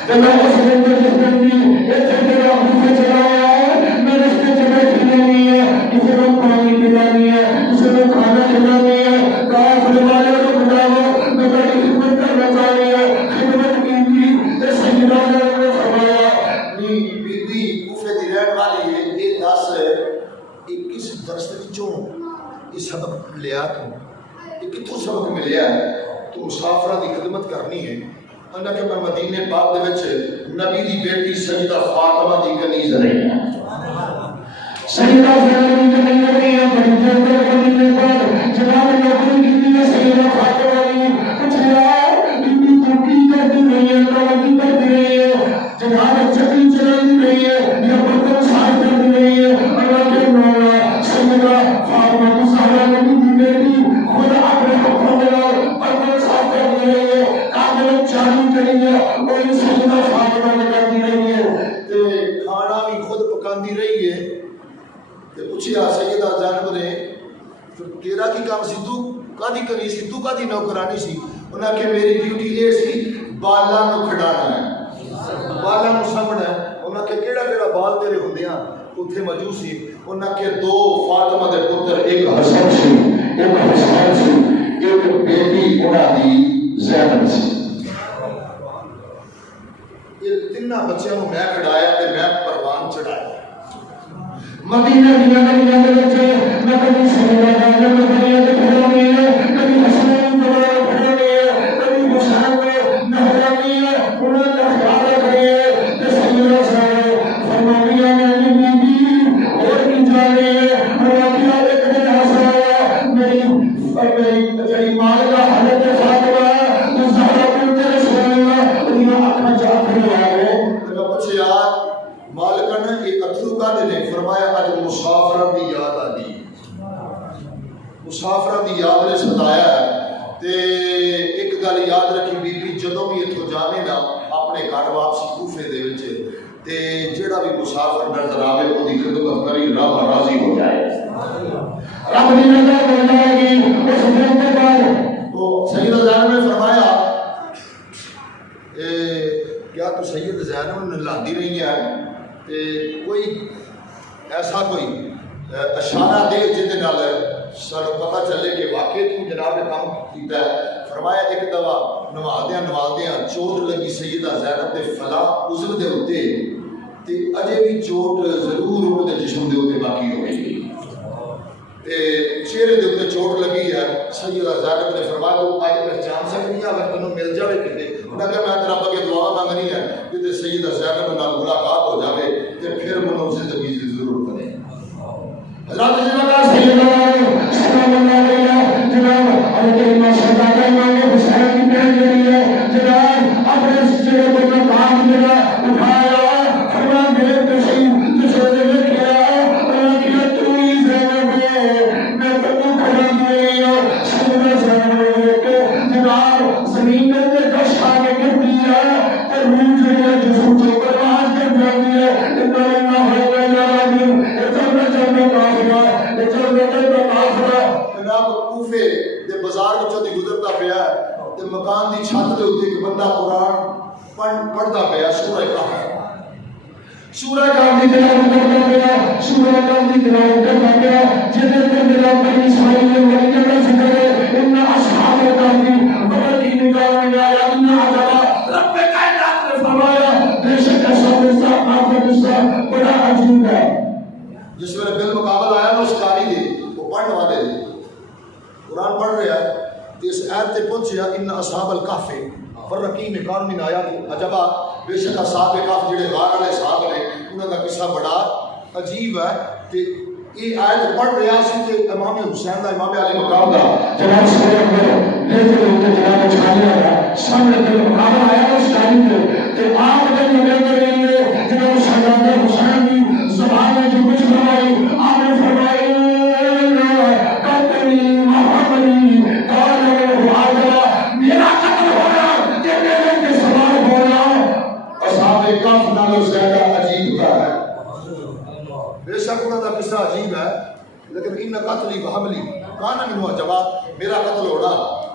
تے میں اس دن میں جس دن بھی ایتھے میرا حکم چلایا ہے میں رستے چ بیٹھی نہیں ہے کسی کو پانی پلانی ہے کسی کو کھانا کھلانی ہے قافلے والے کو بلاؤ میں بڑی خدمت کرنا چاہتی ہوں خدمت کی تے سیدنا نے فرمایا نی بی بی کوفے دی رہن والی ہے یہ دس کس درس وچوں یہ سبق لیا تو کتوں سبق ملیا تو مسافرہ دی خدمت کرنی ہے انہاں کہ میں مدینے پاک دے وچ نبی دی بیٹی سیدہ فاطمہ دی کنیز رہی ہے سیدہ فاطمہ دی کنیز رہی ہے بڑی دیر تک مدینے پاک جناب نوکری کی ہے سیدہ فاطمہ دی کچھ یار بی ترقی کرتی رہی ہے ترقی کرتی رہی ہے جناب چکی چلاتی رہی ہے یا برتن صاف کرتی رہی ہے اللہ کے مولا سیدہ فاطمہ کی زہرا نبی دی بیٹی خود اپنے حکم دے برتن صاف کرتی رہی ہے کام چالو کری ہے اور سیدہ فاطمہ نے کرتی رہی ہے تے کھانا بھی خود پکاندی رہی ہے تے پوچھیا سیدہ زینب نے تیرا کی کام سی تو کادی کری سی تو کادی نوکرانی سی انہاں کہ میری ڈیوٹی یہ سی بالاں نو کھڈانا ہے بالاں نو سامنا ہے انہاں کہ کیڑا کیڑا بال تیرے ہوندیاں اوتھے موجود سی انہاں کے دو فاطمہ دے پتر ایک حسن سی ایک حسین سی ایک بیٹی انہاں دی زینب سی یہ تیناں بچیاں نو میں کھڈایا تے میں پروان چڑھایا مدینہ دیا نبیاں دے وچ میں کبھی سیدہ زینب نو کھڑانی ہے کبھی حسین نو کھڑانی ہے کبھی حسین نو نہرانی ہے انہاں دا خیال رکھے تے سیدہ زینب فرمانیاں نے بی بی اور کی جانے اللہ کی ایک دن ہسایا میری ماں کا حضرت فاطمہ تو زہرا بنت رسول اللہ انہاں اکھاں جا کھڑی آ گئے تے پوچھے یار مالکن ایک اتھرو کا دے فرمایا اج مسافرہ دی یاد آ گئی مسافرہ دی یاد نے ستایا ہے تے ایک گل یاد رکھی بی بی جدوں بھی اتھوں جانے نا اپنے گھر واپسی کوفے دے وچ تے جڑا بھی مسافر نظر آوے اون دی خدمت کری رب راضی ہو جائے رب دی رضا ہو جائے گی اس دن کے بعد تو سید زینب نے فرمایا کیا تو سید زینب نے لاندی رہی ہے تے کوئی ایسا کوئی اشارہ دے جہدے نال سانو پتہ چلے کہ واقعی تو جناب نے کام کیتا ہے فرمایا ایک دفعہ نوازدیاں چوٹ لگی سیدہ زینب دے فلاں عضو دے اوتے تے اجے بھی چوٹ ضرور ان دے جسم دے اوتے باقی ہو گئی تے چہرے دے اوتے چوٹ لگی ہے سیدہ زینب نے فرمایا تو اج پہچان سکنی ہے اگر تینوں مل جاوے کتے انہاں کہ میں تیرا بگے دعا مانگنی ہے کہ سیدہ زینب نال ملاقات ہو جاوے تے پھر منوں زندگی دی ضرورت پڑے حضرات جناب سیدنا سلام اللہ علیہ جناب حضرت امام صاحب امام حسین کی بہن جڑی ہے جناب اپنے سچے کو کام جڑا اٹھایا فرمان میرے تشریف تشریف لے کے آیا اور کہ تو ہی زینب ہے میں تو کھڑا نہیں ہوں سیدنا زینب کے جناب زمین میں دش آگے گر دیا اور روح جو ہے جسم کو پرواز کر جاتی ہے اتنا ہو گیا جناب کوفے دے بازار وچوں دی گزردا پیا تے مکان دی چھت دے اوتے ایک بندہ قرآن پڑھدا پیا سورہ کہف دی تلاوت کردا پیا سورہ کہف دی تلاوت کردا پیا جدے تے میرا بنی اسماعیل نے ولی کا ذکر ہے ان اصحاب الکہف بڑا کی نگاہ میں آیا ان عذاب رب کائنات نے فرمایا بے شک ایسا آپ کا بڑا عجیب ہے جس میں بالمقابل آیا نا اس کاری دے وہ پڑھنے والے دے قرآن پڑھ رہا ہے تو اس آیت تے پہنچیا ان اصحاب الکہف فرقیم کان من آیات عجبا بے شک اصحاب کہف جڑے غار والے صاحب نے انہاں دا قصہ بڑا عجیب ہے تے یہ آیت پڑھ رہا سی تے امام حسین دا امام علی مقام دا جناب سورہ اکبر دے تے جناب چھایا سامنے تے مقام آیا اس کاری تے آپ دے نبی کریم جناب شہزادہ حسین دی زبان میں جو کچھ فرمائی آپ نے فرمائی میرا قتل ہونا تیرے کے سوال ہونا اصحاب کہف نالوں زیادہ عجیب کا ہے بے شک انہاں دا قصہ عجیب ہے لیکن ان قتلی و حملی کانا منو عجبا میرا قتل ہونا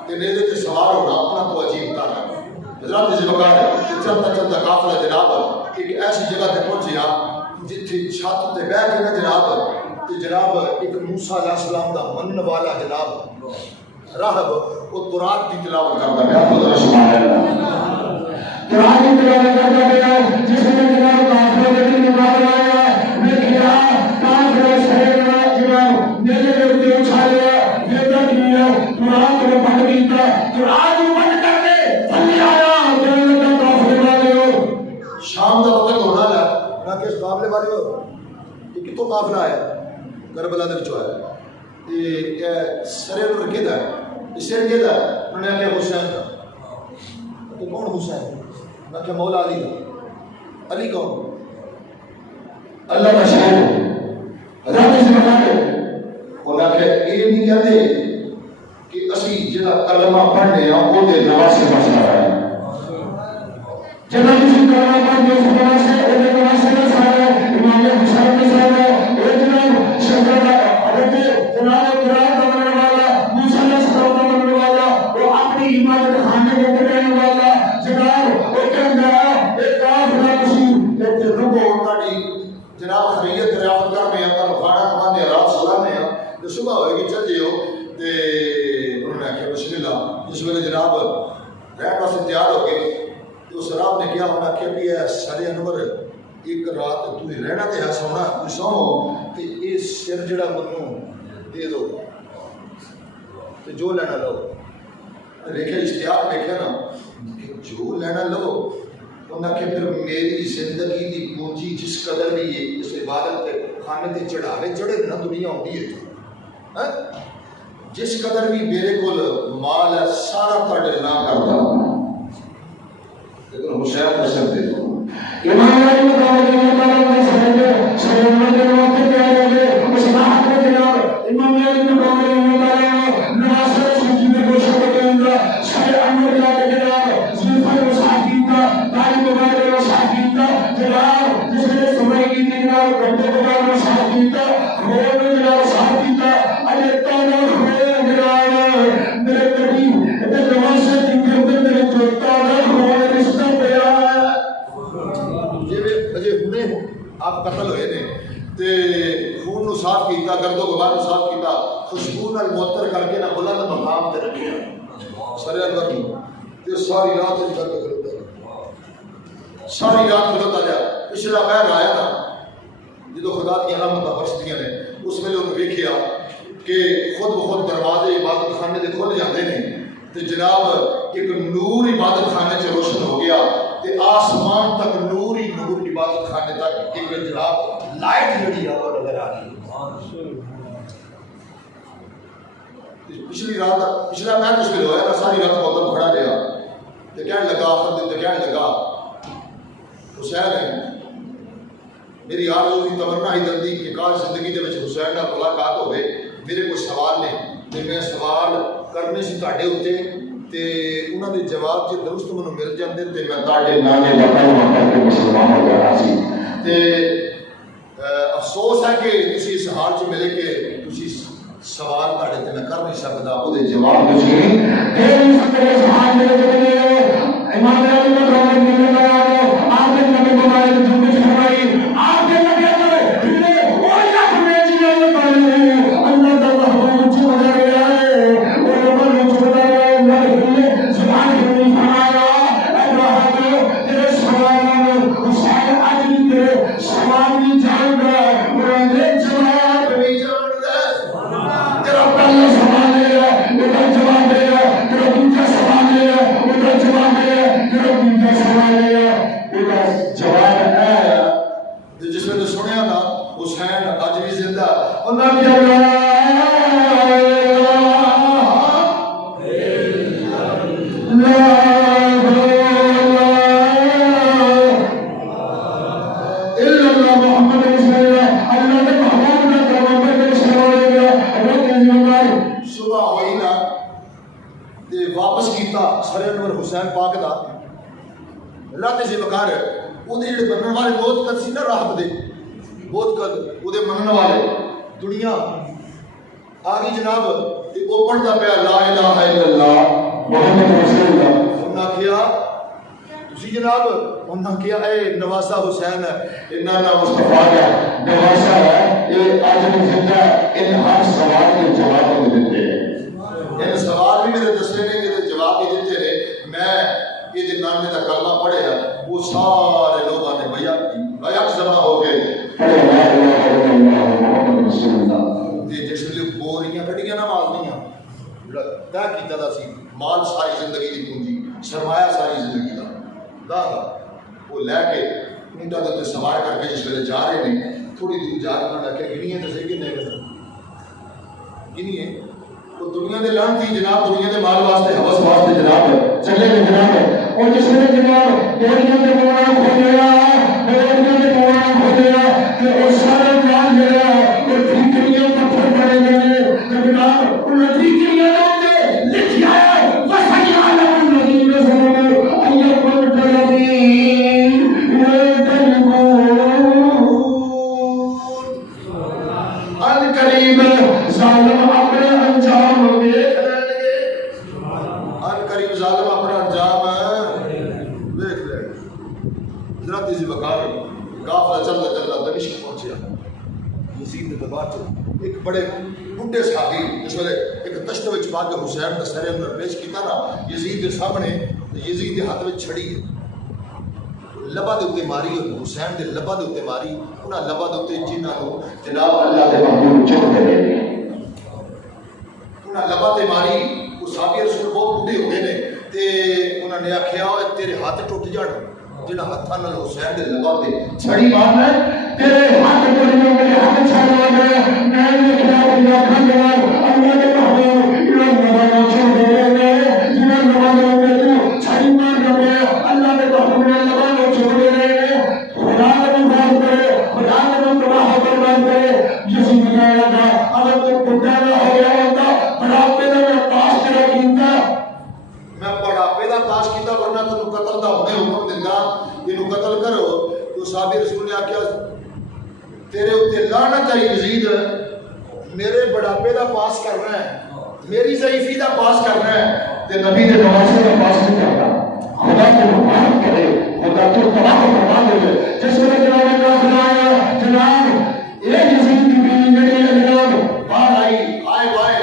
تے نیزے تے سوار ہونا اپنا تو عجیب کا ہے حضرات جی وقار ہے چلتا چلتا قافلہ جناب ایک ایسی جگہ تے پہنچیا جتھے چھت تے بیٹھ کے جناب تے جناب ایک موسیٰ علیہ السلام دا من والا جناب راہب وہ قرآن کی تلاوت کرتا ہے خدا سبحان اللہ قرآن کی تلاوت کرتا ہے جس نے جناب قافلہ کے مقابلہ آیا دیکھیا قافلہ شہر جناب نیلے کے اوپر اچھالیا دیتا کیا قرآن کو پڑھ دیتا قرآن کو پڑھ کر دے پھلی آیا جناب کا قافلے والے ہو شام دا وقت ہونا ہے نہ کہ اس قافلے والے ہو یہ کتوں قافلہ آیا کربلا دے وچوں آیا یہ سرے نو رکھیدا ہے اسے رکھیدا ہے انہوں نے کہا حسین کا تو کون حسین نہ کہ مولا علی علی کون اللہ کا شہر حضرت سے بتاتے انہوں نے کہا یہ نہیں کہتے کہ اسی جنہ کلمہ پڑھنے ہیں وہ دے نواز سے مسئلہ ہے جنہ کسی کلمہ پڑھنے اس نواز سے وہ دے نواز سے مسئلہ ہے امام حسین کے ساتھ ہے وہ جنہ شہر جناب قرآن کا بننے والا موسیٰ علیہ السلام کا بننے والا وہ اپنی عبادت خانے کو کرنے والا جناب وہ کہنا ایک کافر مسیح ایک رکو کاٹی جناب خریت دریافت کر میں اپنا کھانا کھانے رات سلانے ہیں جو صبح ہوئے گی چل جیو تے انہوں نے کہا بسم اللہ جس ویلے جناب رہن واسطے تیار ہو گئے تو سراب نے کیا انہوں نے کہا بھی ہے سارے انور ایک رات تو رہنا تے ہے سونا تو سو تے اس سر جڑا منوں دے دو تو جو لینا لو دیکھیں اشتیاق دیکھیں نا کہ جو لینا لو انہوں نے کہ پھر میری زندگی دی پونجی جس قدر بھی ہے اس عبادت کے خانے تے چڑھاوے چڑھے نا دنیا ہوتی ہے جس قدر بھی میرے کول مال ہے سارا تڑ نہ کرتا لیکن حسین نصر دے دو امام علی مقام کے سمجھے سلام کے وقت پہ آئے ہوئے مصلاحت کے جناب امام علی مقام کے نواصر سنجید کو شکر کے اندر شاہ انور کے جناب زلفہ و صحابی کا جناب جس نے سمے کی جناب گندے بازار صاف کیتا روڈ جناب صاف کیتا اجے تانا ہوئے جناب میرے کبھی تے نواسے دی گردن میرے جوتا نہ ہوئے رشتہ پیا جے اجے ہنے آپ قتل ہوئے نے تے خون نو صاف کیتا گرد و غبار نو صاف کیتا خوشبو نال معطر کر کے نہ بلند مقام تے رکھیا سر انور تے ساری رات ان کر کے کھلوتا ساری رات کھلوتا جا پچھلا پیر آیا نا جدو خدا کی علامتاں برسدیاں نے اس ویلے انہوں ویکھیا کہ خود بخود دروازے عبادت خانے دے کھل جاندے نے تے جناب ایک نور عبادت خانے سے روشن ہو گیا تے آسمان تک نور ہی نور عبادت خانے تک ایک جناب لائٹ جڑی ہے وہ نظر آ رہی پچھلی رات پچھلا پیر اس میں ہویا نا ساری رات موتم کھڑا رہا تے کہنے لگا آخر دن تے کہنے لگا حسین ہے میری آرزو کی تمنا ہی دلدی کہ کاش زندگی دے وچ حسین نال ملاقات ہوے میرے کوئی سوال نے تے میں سوال کرنے سی تہاڈے اوتے تے انہاں دے جواب جے درست مینوں مل جاندے تے میں تہاڈے نانے دا کلمہ پڑھ کے مسلمان ہو جانا سی تے افسوس ہے کہ تسی اس حال چ ملے کہ تسی سوال تہاڈے تے میں کر نہیں سکدا او دے جواب تسی دے نہیں سکدے اس حال میں امام علی رحمۃ اللہ علیہ آپ نے نبی مبارک جو کچھ فرمائی آپ کے نبی وہ لاکھ میں جنوں بنے اللہ دا محبوب جو رہا ہے وہ من جو رہا ہے اللہ سبحان اللہ فرمایا ابراہیم تیرے سوال حسین اجل تیرے سوال کی جان دا مرنے جواب نہیں جاندا تیرا پہلا سوال ہے وہ جواب ہے تیرا دوسرا سوال ہے وہ جواب ہے جواب ہے جس نے سنیا نا حسین اج بھی زندہ اللہ کی صبح ہوئی نا واپس کیتا سر انور حسین پاک دا رات سے بکار وہ جڑے بننے والے بہت قد سی نا راہب دے بہت قد وہ مننے والے دنیا آگی جناب تے اوپن دا پیا لا الہ الا اللہ محمد رسول اللہ انہاں کیا تسی جناب انہاں کیا اے نواسا حسین ہے انہاں نا مصطفیٰ ہے نواسا ہے یہ آج بھی زندہ ان ہر سوال کے جواب دیتے ہیں ان سوال بھی میرے دستے نے کہ جواب بھی دیتے ہیں میں یہ دن نانے کا کلمہ پڑھے وہ سارے لوگوں نے بیعت جمع ہو گئے پڑھے لا الہ الا اللہ محمد رسول اللہ تے جس لے بوریاں کھڑیاں نہ مالدیاں طے کیتا دا سی مال ساری زندگی دی پونجی سرمایہ ساری زندگی دا وہ لے کے اونٹاں دے تے سوار کر کے جس ویلے جا رہے نے تھوڑی دور جا کے انہاں نے گنیے تے صحیح کنے گنیے وہ دنیا دے لانتی جناب دنیا دے مال واسطے حوث واسطے جناب چلے گئے جناب اور جس نے جناب دنیا دے مولانا کھو لیا دنیا دے مولانا کھو لیا کہ وہ سارے جان گیا اور ٹھیکریاں پتھر پڑے گئے جناب انہیں ٹھیکریاں لوگے لکھیا ہے وَسَيْ عَلَمُ الَّذِينَ ظَلَمُوا أَيَّ مُنْقَلَبٍ يَنْقَلِبُونَ القریب ظالم اپنے انجام دیکھ لیں گے القریب ظالم اپنا انجام دیکھ لیں گے حضرت عزیز وقار قافلہ چلتا چلتا دمشق پہنچیا یزید نے دربار چ ایک بڑے بڈھے صحابی جس ویلے ایک تشت وچ پا کے حسین کا سر اندر پیش کیتا نا یزید کے سامنے یزید کے ہاتھ وچ چھڑی لبا دے اوتے ماری حسین دے لبا دے اوتے ماری انہاں لبا دے اوتے جنہاں نو جناب اللہ دے محبوب چک دے انہاں لبا تے ماری وہ صحابی رسول بہت بڈھے ہو گئے نے تے انہاں نے آکھیا تیرے ہاتھ ٹوٹ جان جنہاں ہتھاں نال حسین دے لبا تے چھڑی مارنا تیرے ہاتھ ٹوٹ جان میرے ہاتھ چھڑا دے میں نے کہا اللہ کھنڈوار اللہ دے محبوب انہاں لبا نو چھوڑ دے جنہاں لبا دے تو چھڑی مار دے اللہ دے محبوب نے لبا نو چھوڑ دے خدا نے بات کرے خدا نے تباہ برباد کرے یزید نے لگا اگر تو ٹوٹا نہ ہو گیا ہوتا بڑھاپے دا پاس کرا کیتا میں بڑھاپے دا پاس کیتا ورنہ تو قتل دا ہونے حکم دیندا اینو قتل کرو تو صحابی رسول نے آخیا تیرے اتنے لعنت ہے یزید، میرے بڑھاپے دا پاس کرنا ہے، میری ضعیفی دا پاس کرنا ہے، تے نبی دے نواسے دا پاس نہیں کرنا۔ خدا کو مبارک کرے، خدا تو تباہ و برباد ہو جائے۔ جس وقت جناب کا خدایا جناب ایک یزید کی بیوی جڑی ہے جناب باہر آئی آئے بائے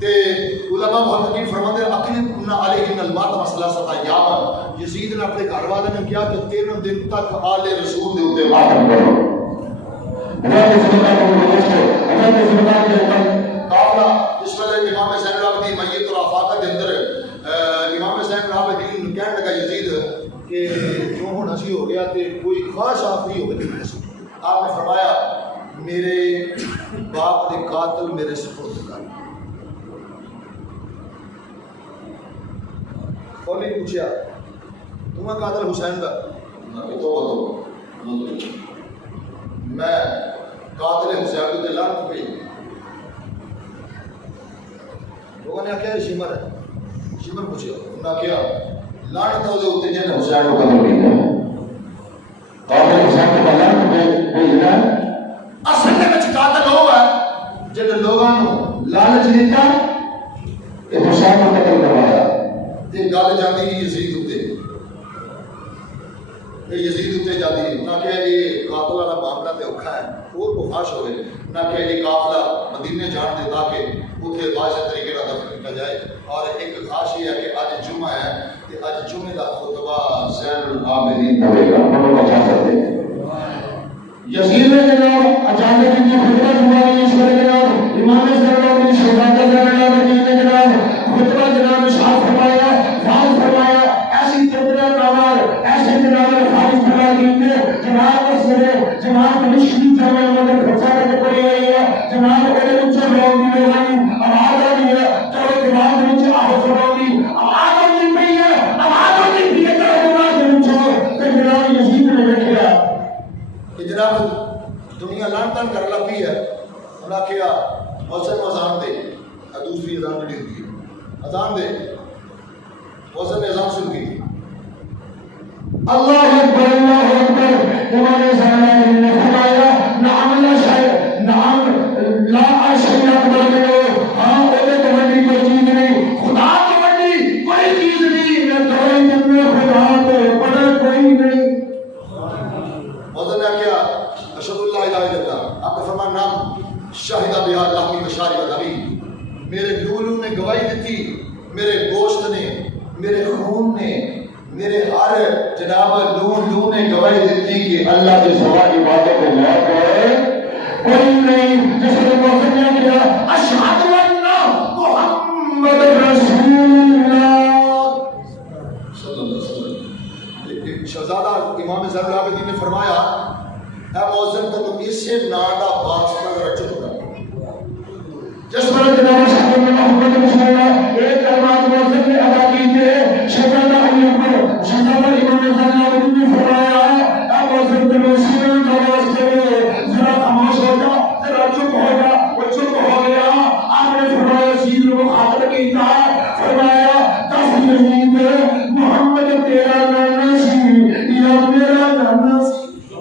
تے علماء محققین فرماتے ہیں اقیم علیہم المات مسئلہ ستا یامن، یزید نے اپنے گھر والے نے کیا کہ 13 دن تک آل رسول دے اوتے ماتم کرو۔ اللہ کے زمانہ کو دوستو، اللہ کے زمانہ کے قافلہ اس ویلے امام زین العابدین میت اور آفاقہ دے اندر امام زین العابدین کہنے لگا یزید کہ جو ہونا سی ہو گیا تے کوئی خواہش آپ نہیں ہو گئی۔ آپ نے فرمایا میرے باپ دے قاتل میرے سپرد کر۔ اور نہیں پوچھا تمہیں قاتل حسین دا تو میں قاتل حسین کو لعنت پہ لوگوں نے کہا شمر ہے، شمر پوچھا انہوں نے کہا لعنت ہو دے جن حسین کو قتل کیا قاتل حسین کو لعنت پہ بھیجنا اصل میں قاتل ہوا جن لوگوں نے لالچ دیتا کہ حسین کو قتل کروایا تے گل جاندی یزید اتے یزید اتے جاندی نہ کہ یہ قاتل والا معاملہ تے اوکھا ہے اور کو خاص ہوئے نہ کہ یہ قافلہ مدینے جان دے تاکہ اتنے واضح طریقے کا دفن کیا جائے۔ اور ایک خاص یہ ہے کہ آج جمعہ ہے کہ آج جمعے کا خطبہ زین العابدین پڑھے گا، انہوں نے اجازت دے یزید نے جناب اجازت دی خطبہ جمعہ اس پر جناب امام زین العابدین شہزادہ زین العابدین نے جناب خطبہ جناب ارشاد فرمایا واضح فرمایا ایسی تدبیر آواز ایسے جناب خالص فرمائیں گے جناب اس نے جناب مشکل جمع مگر بچا کے پڑی ہوئی ہے جناب بڑے اونچے لوگ بھی لگائی آواز آ رہی ہے تو جناب نیچے آواز فرمائی آواز آ رہی ہے آواز آ رہی ہے جناب نیچے کہ جناب یزید نے دیکھا کہ جناب دنیا لان تان کر لگی ہے انہاں کیا موسم اذان دے دوسری اذان نہیں ہوتی اذان دے موسم اذان سن کی اللہ اکبر اللہ اکبر امام زمان نے فرمایا نعم لا شیء نعم لا شیء اکبر کرو ہاں وہ تو بڑی کوئی چیز نہیں خدا تو بڑی کوئی چیز نہیں میں کوئی جن خدا تو بڑا کوئی نہیں مولانا نے کیا اشهد ان لا الہ الا اللہ آپ نے فرمایا نام شاہدہ بہا لحمی مشارب نبی میرے لولو نے گواہی دیتی میرے گوشت نے میرے خون نے میرے ہر جناب لون نے گواہی دیتی کہ اللہ کے سوا عبادت کو موت ہے کوئی نہیں جس نے موقع کیا اشہد ان محمد رسول اللہ صلی اللہ علیہ وسلم۔ شہزادہ امام زین العابدین نے فرمایا اے موذن تو تم اسے نادا واسطہ رچ چکا جس پر جناب صلی محمد رسول اللہ ایک کلمات موذن نے ادا کی تھے شہزادہ شہزادہ امام زین العابدین نے فرمایا اے موذن تو مسلم کا واسطے ذرا خاموش ہو جا ذرا چپ ہو جا وہ چپ ہو گیا آپ نے فرمایا سید کو خاطر کیتا فرمایا دس یزید محمد تیرا نانا سی یا میرا نانا سی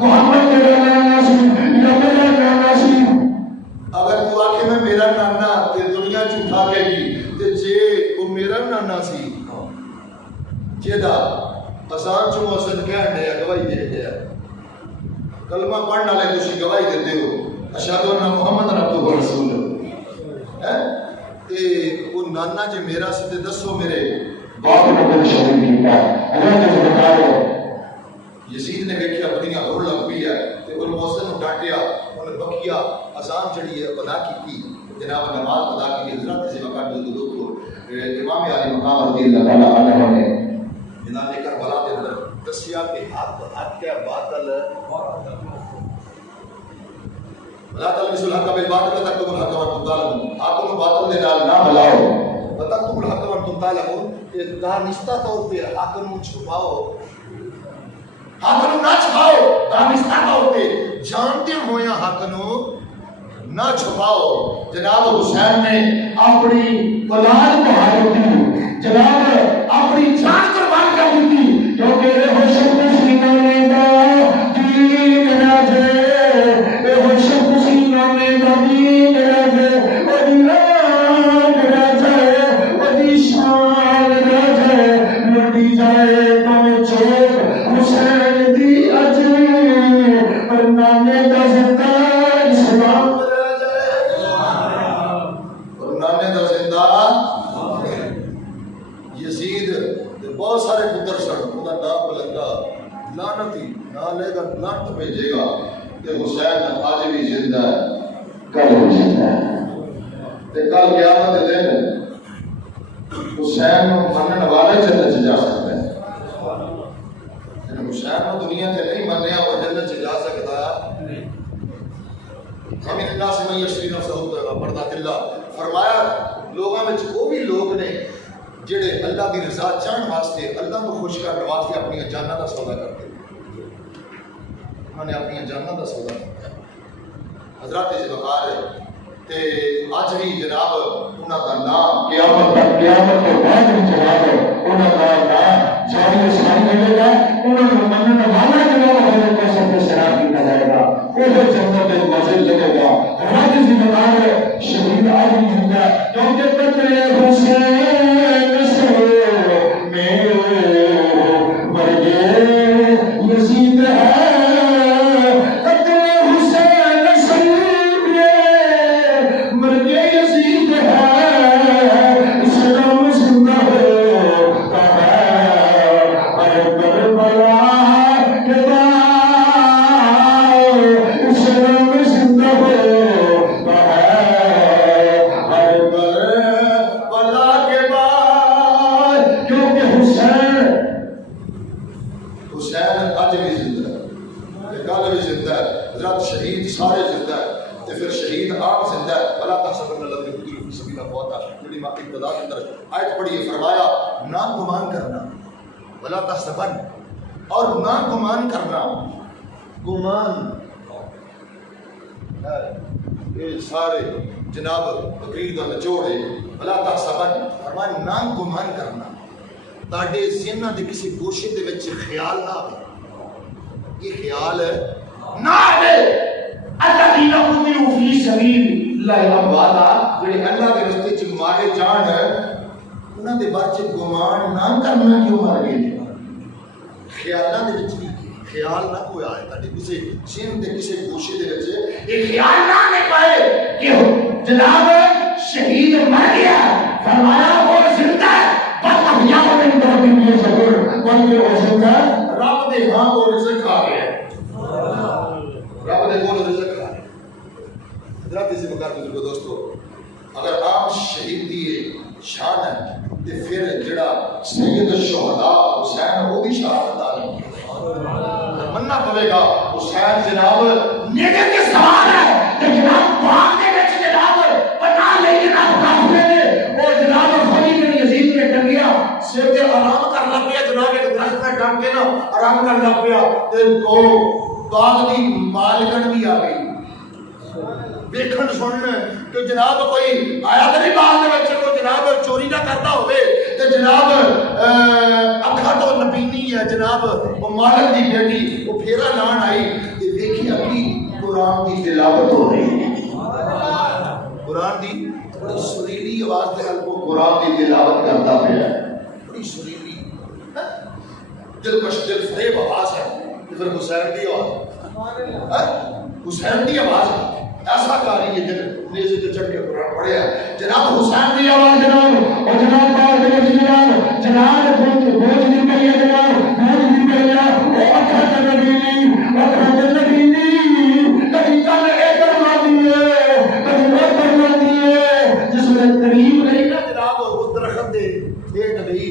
محمد تیرا نانا سی یا میرا نانا سی اگر تو آکے میں میرا نانا تے دنیا چھٹا کے گی تے جے وہ میرا نانا سی جیدہ آسان چو محسن کہنے یا گواہی دے گیا کلمہ پڑھنا لے تُوشی گواہی دے دے ہو اشہد ان محمد ربطہ رسول تے وہ نانا جے میرا سی تے دسو میرے باپ نے کوئی شریف کیتا اللہ نے بتا دو یزید نے دیکھیا بدیاں ہور لگ پئی ہے تے ان محسن نے ڈانٹیا انہیں بکیا اذان چڑھی ہے ادا کی جناب نماز ادا کی حضرت سے مقام جو کو امام علی مقام رضی اللہ تعالی عنہ نے جناب نے کربلا کے اندر دسیا کہ حق کیا باطل لا تلبسوا الحق بالباطل وتكتموا الحق وانتم تعلمون حق کو باطل دے نال نہ ملاؤ وتكتموا الحق وانتم تعلمون کہ دانستہ طور پہ حق نو چھپاؤ حق نو نہ چھپاؤ دانستہ طور پہ جانتے ہویا حق نو نہ چھپاؤ۔ جناب حسین نے اپنی اولاد کو حاضر دی جناب اپنی جان قربان کر دی کیونکہ یہ حسین مسلمانوں کا لعنتی نہ لے گا لعنت بھیجے گا کہ حسین آج بھی زندہ ہے کل بھی زندہ ہے تے کل قیامت دے دن حسین منن والے جنت جا سکتے ہیں حسین کو دنیا سے نہیں منیا وہ جنت سے جا سکتا ہم اللہ سے میں یشری نفسہ ہوتا ہے پردہ اللہ فرمایا لوگوں میں وہ بھی لوگ نے جڑے اللہ کی رضا چاہن واسطے اللہ کو خوش کرنے واسطے اپنی جاناں دا سودا کرتے انہوں نے اپنی جاناں دا سودا کرتا حضرات سے وقار ہے تے اج بھی جناب انہاں دا نام قیامت کے بعد بھی جناب انہاں دا نام جاری اسلام ملے گا انہوں نے منن والا جناب حضرت کو سب سے شراب کیا جائے گا وہ جنت میں مزے لگے گا حضرات سے وقار ہے شہید آج بھی زندہ کیونکہ قتل حسین سے میرے مرگے یزید ہے اور نہ گمان کرنا گمان یہ سارے جناب تقریر کا نچوڑ ہے بلا تحسبن فرمایا نہ گمان کرنا تاڑے ذہناں دے کسی گوشے دے وچ خیال نہ آوے یہ خیال نہ آوے الذین قتلوا فی سبیل اللہ اموات جڑے اللہ کے راستے چ مارے جان انہاں دے بارے چ گمان نہ کرنا کیوں مار گئے خیالاں دے وچ خیال نہ کوئی آئے تاکہ کسی ذہن دے کسی گوشے دے وچ یہ خیال نہ لے پائے کہ جناب شہید مر گیا فرمایا وہ زندہ ہے بس اب یہاں پر ان طرف بھی ضرور کون کے وہ زندہ رب دے ہاں کو رزق کھا گیا رب دے کو رزق کھا گیا حضرات اسی مقام بزرگو دوستو اگر عام شہید دی شان ہے تے پھر جڑا سید الشہداء حسین وہ بھی شہادت عالم مننا پڑے گا حسین جناب نیڑے کے سوال ہے کہ جناب باغ دے وچ جناب پناہ لے جناب کافرے نے وہ جناب خلیل بن یزید نے ٹنگیا سر تے آرام کر لگ پیا جناب ایک درخت میں ٹنگ کے نا آرام کر لگ پیا تے وہ باغ دی مالکن بھی آ گئی دیکھن سنن کہ جناب کوئی آیا تو نہیں باغ دے وچ کو جناب چوری نہ کرتا ہوئے تے جناب اکھا تو نبینی ہے جناب وہ مالک دی بیٹی وہ پھیرا لان آئی تے دیکھی اکی قرآن دی تلاوت ہو رہی ہے قرآن دی بڑی سریلی آواز دے حل کو قرآن دی تلاوت کرتا پیا ہے بڑی سریلی دلکش دل فریب آواز ہے پھر حسین دی آواز حسین دی آواز ہے ایسا کاری ہے جب نیزے تے چڑھ کے قرآن پڑھے ہیں جناب حسین دی آواز جناب اور جناب باہر دے جناب جناب بوجھ نہیں پہیا جناب بوجھ نہیں پہیا وہ اکھا تنبینی کبھی کل اے کروا دیئے کبھی وہ کروا دیئے جس میں قریب نہیں نا جناب وہ درخت دے ایک گئی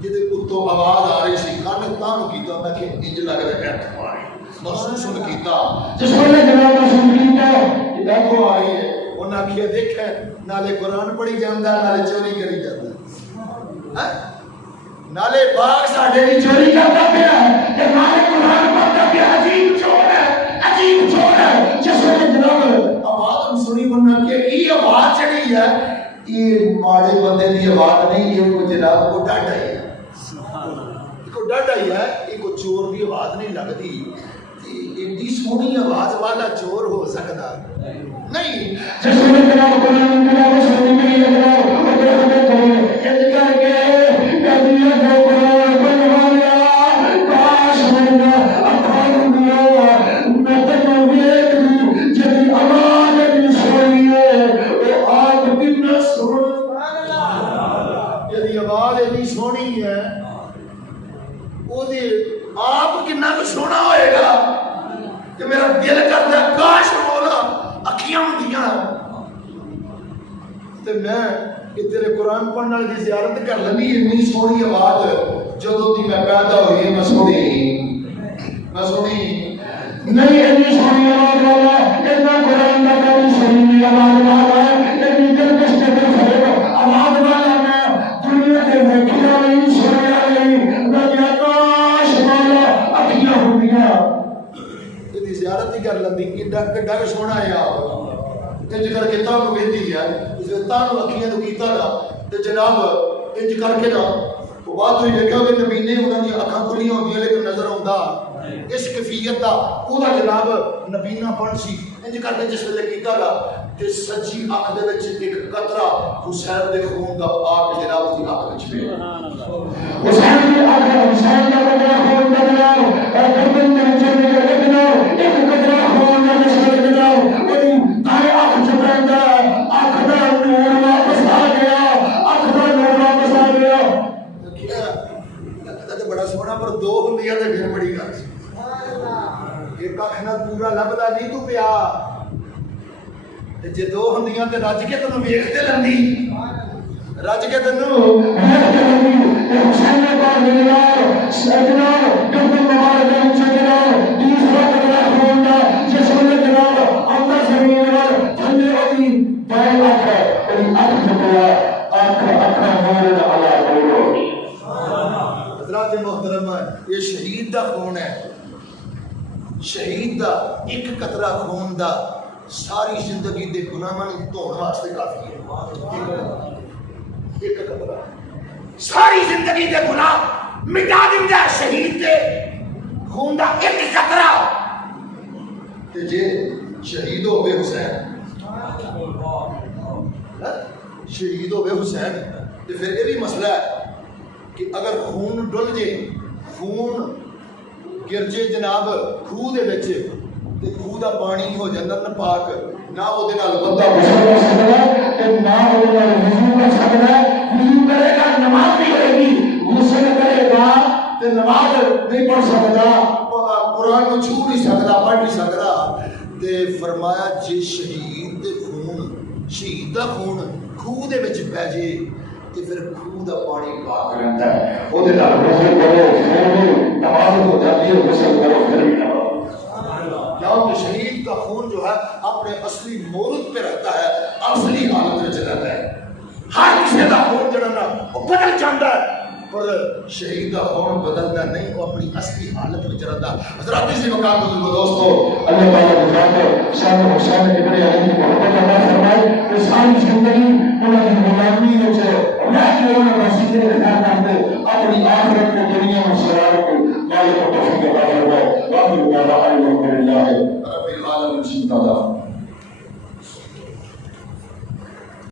جدے اتوں آواز آ رہی سی کان تان کیتا میں کہ انج لگ رہا ہے تمہاری محسوس ان کیتا جس میں جناب محسوس کیتا دیکھو آئی ہے انہاں کیا دیکھا نالے قرآن پڑھی جاندہ نالے چوری کری جاندہ نالے باغ ساڑھے بھی چوری کرتا پیا کہ نالے قرآن پڑھتا پیا عجیب چور ہے جس میں جناب آواز ہم سنی بننا کہ یہ آواز چڑھی ہے یہ ماڑے بندے دی آواز نہیں یہ کو جناب کو ڈاٹا ہے کو ڈاٹا ہے یہ کو چور دی آواز نہیں لگ دی اتنی سونی آواز والا چور ہو سکتا نہیں جس میں جناب قرآن تلاوت سننے کے لیے جناب حضرت کر کے کبھی جو قرآن بنوایا کاش میں اپنا دیا میں تجھے ایک جدی آواز بھی سنی ہے وہ آپ کتنا سن جدی آواز بھی سنی ہے وہ آپ کتنا سونا کہ میرا دل کرتا ہے کاش مولا اکھیاں ہوندیاں تے میں کہ تیرے قرآن پڑھنے والی دی زیارت کر لینی اتنی سونی آواز جدوں دی میں پیدا ہوئی میں سنی نہیں اتنی سونی آواز والا اتنا قرآن کا کبھی سنی آواز والا اتنی دلکش کے دل فریب آواز والا میں دنیا کے ویکھیا نہیں سنیا نہیں میں کاش مولا اکھیاں ہوندیاں اتنی زیارت ہی کر لینی ایڈا کڈا سونا ہے انج کر کے تانوں ویندی ہے اس تانوں اکھیاں تو کیتا نا تے جناب انج کر کے نا وہ بات ہوئی دیکھا کہ نبی نے انہاں دی اکھاں کھلیاں ہوندیاں لیکن نظر آوندا اس کیفیت دا اودا جناب نبینا پن سی انج کر کے جس ویلے کیتا نا تے سچی اکھ دے وچ ایک قطرہ حسین دے خون دا آ کے جناب دی اکھ وچ پیا حسین دی اکھ حسین دا قطرہ خون دا جناب گردن دے وچ نکلنا ایک قطرہ خون دا جناب دائیں آنکھ چپیندا آنکھ دا نور واپس آ گیا آنکھ دا نور واپس آ گیا لگتا تو بڑا سونا پر دو ہوندیاں تے پھر بڑی گل سی ایک اکھ نال پورا لبدا نہیں تو پیا تے جے دو ہوندیاں تے رج کے تینوں ویکھ تے لندی رج کے تینوں ویکھ تے لندی حسین نے پاک ملال سجنا گردن مبارک دے وچ جناب دوسرا قطرہ خون دا جس ویلے جناب اندر زمین وال تھلے ہوئی بائیں اکھ ہے اکھ چکیا اکھ مورد علا بولو حضرات محترم یہ شہید دا خون ہے شہید دا ایک قطرہ خون دا ساری زندگی دے گناہاں نوں دھون واسطے کافی ہے ایک قطرہ ساری زندگی دے گناہ مٹا دیندا ہے شہید دے خون دا ایک قطرہ تے جے شہید ہوئے حسین شہید ہوئے حسین تے پھر یہ بھی مسئلہ ہے کہ اگر خون ڈل جے خون گر جے جناب خوہ دے وچ تے خوہ دا پانی ہو جاندا ناپاک نہ او دے نال بندہ غسل کر سکدا تے نہ او دے نال وضو کر سکدا وضو کرے گا نماز نہیں ہوئے گی غسل کرے گا تے نماز نہیں پڑھ سکدا قرآن کو چھو نہیں سکدا پڑھ نہیں سکدا تے فرمایا جے شہید دے خون شہید دا خون خوہ دے وچ پے جے تے پھر خوہ دا پانی پاک رہندا ہے او دے نال غسل کرو پھر نماز ہو جاتی ہے غسل کرو پھر بھی نماز کیونکہ شہید کا خون جو ہے اپنے اصلی مورد پہ رہتا ہے اصلی حالت میں رہتا ہے ہر کسی کا خون جڑا نا وہ بدل جاتا ہے پر شہید کا خون بدلتا نہیں وہ اپنی اصلی حالت میں رہتا ہے حضرات اسی مقام بزرگو دوستو اللہ تعالیٰ گزارتے شان حسین ابن علی کی محبت اللہ فرمائے کہ ساری زندگی انہوں کی غلامی میں سے رہ کے انہوں نے مسیح اختیار کرتے اپنی آخرت کو دنیا میں سرار کو مالک و توفیق عطا فرمائے واقعی اللہ الحمدللہ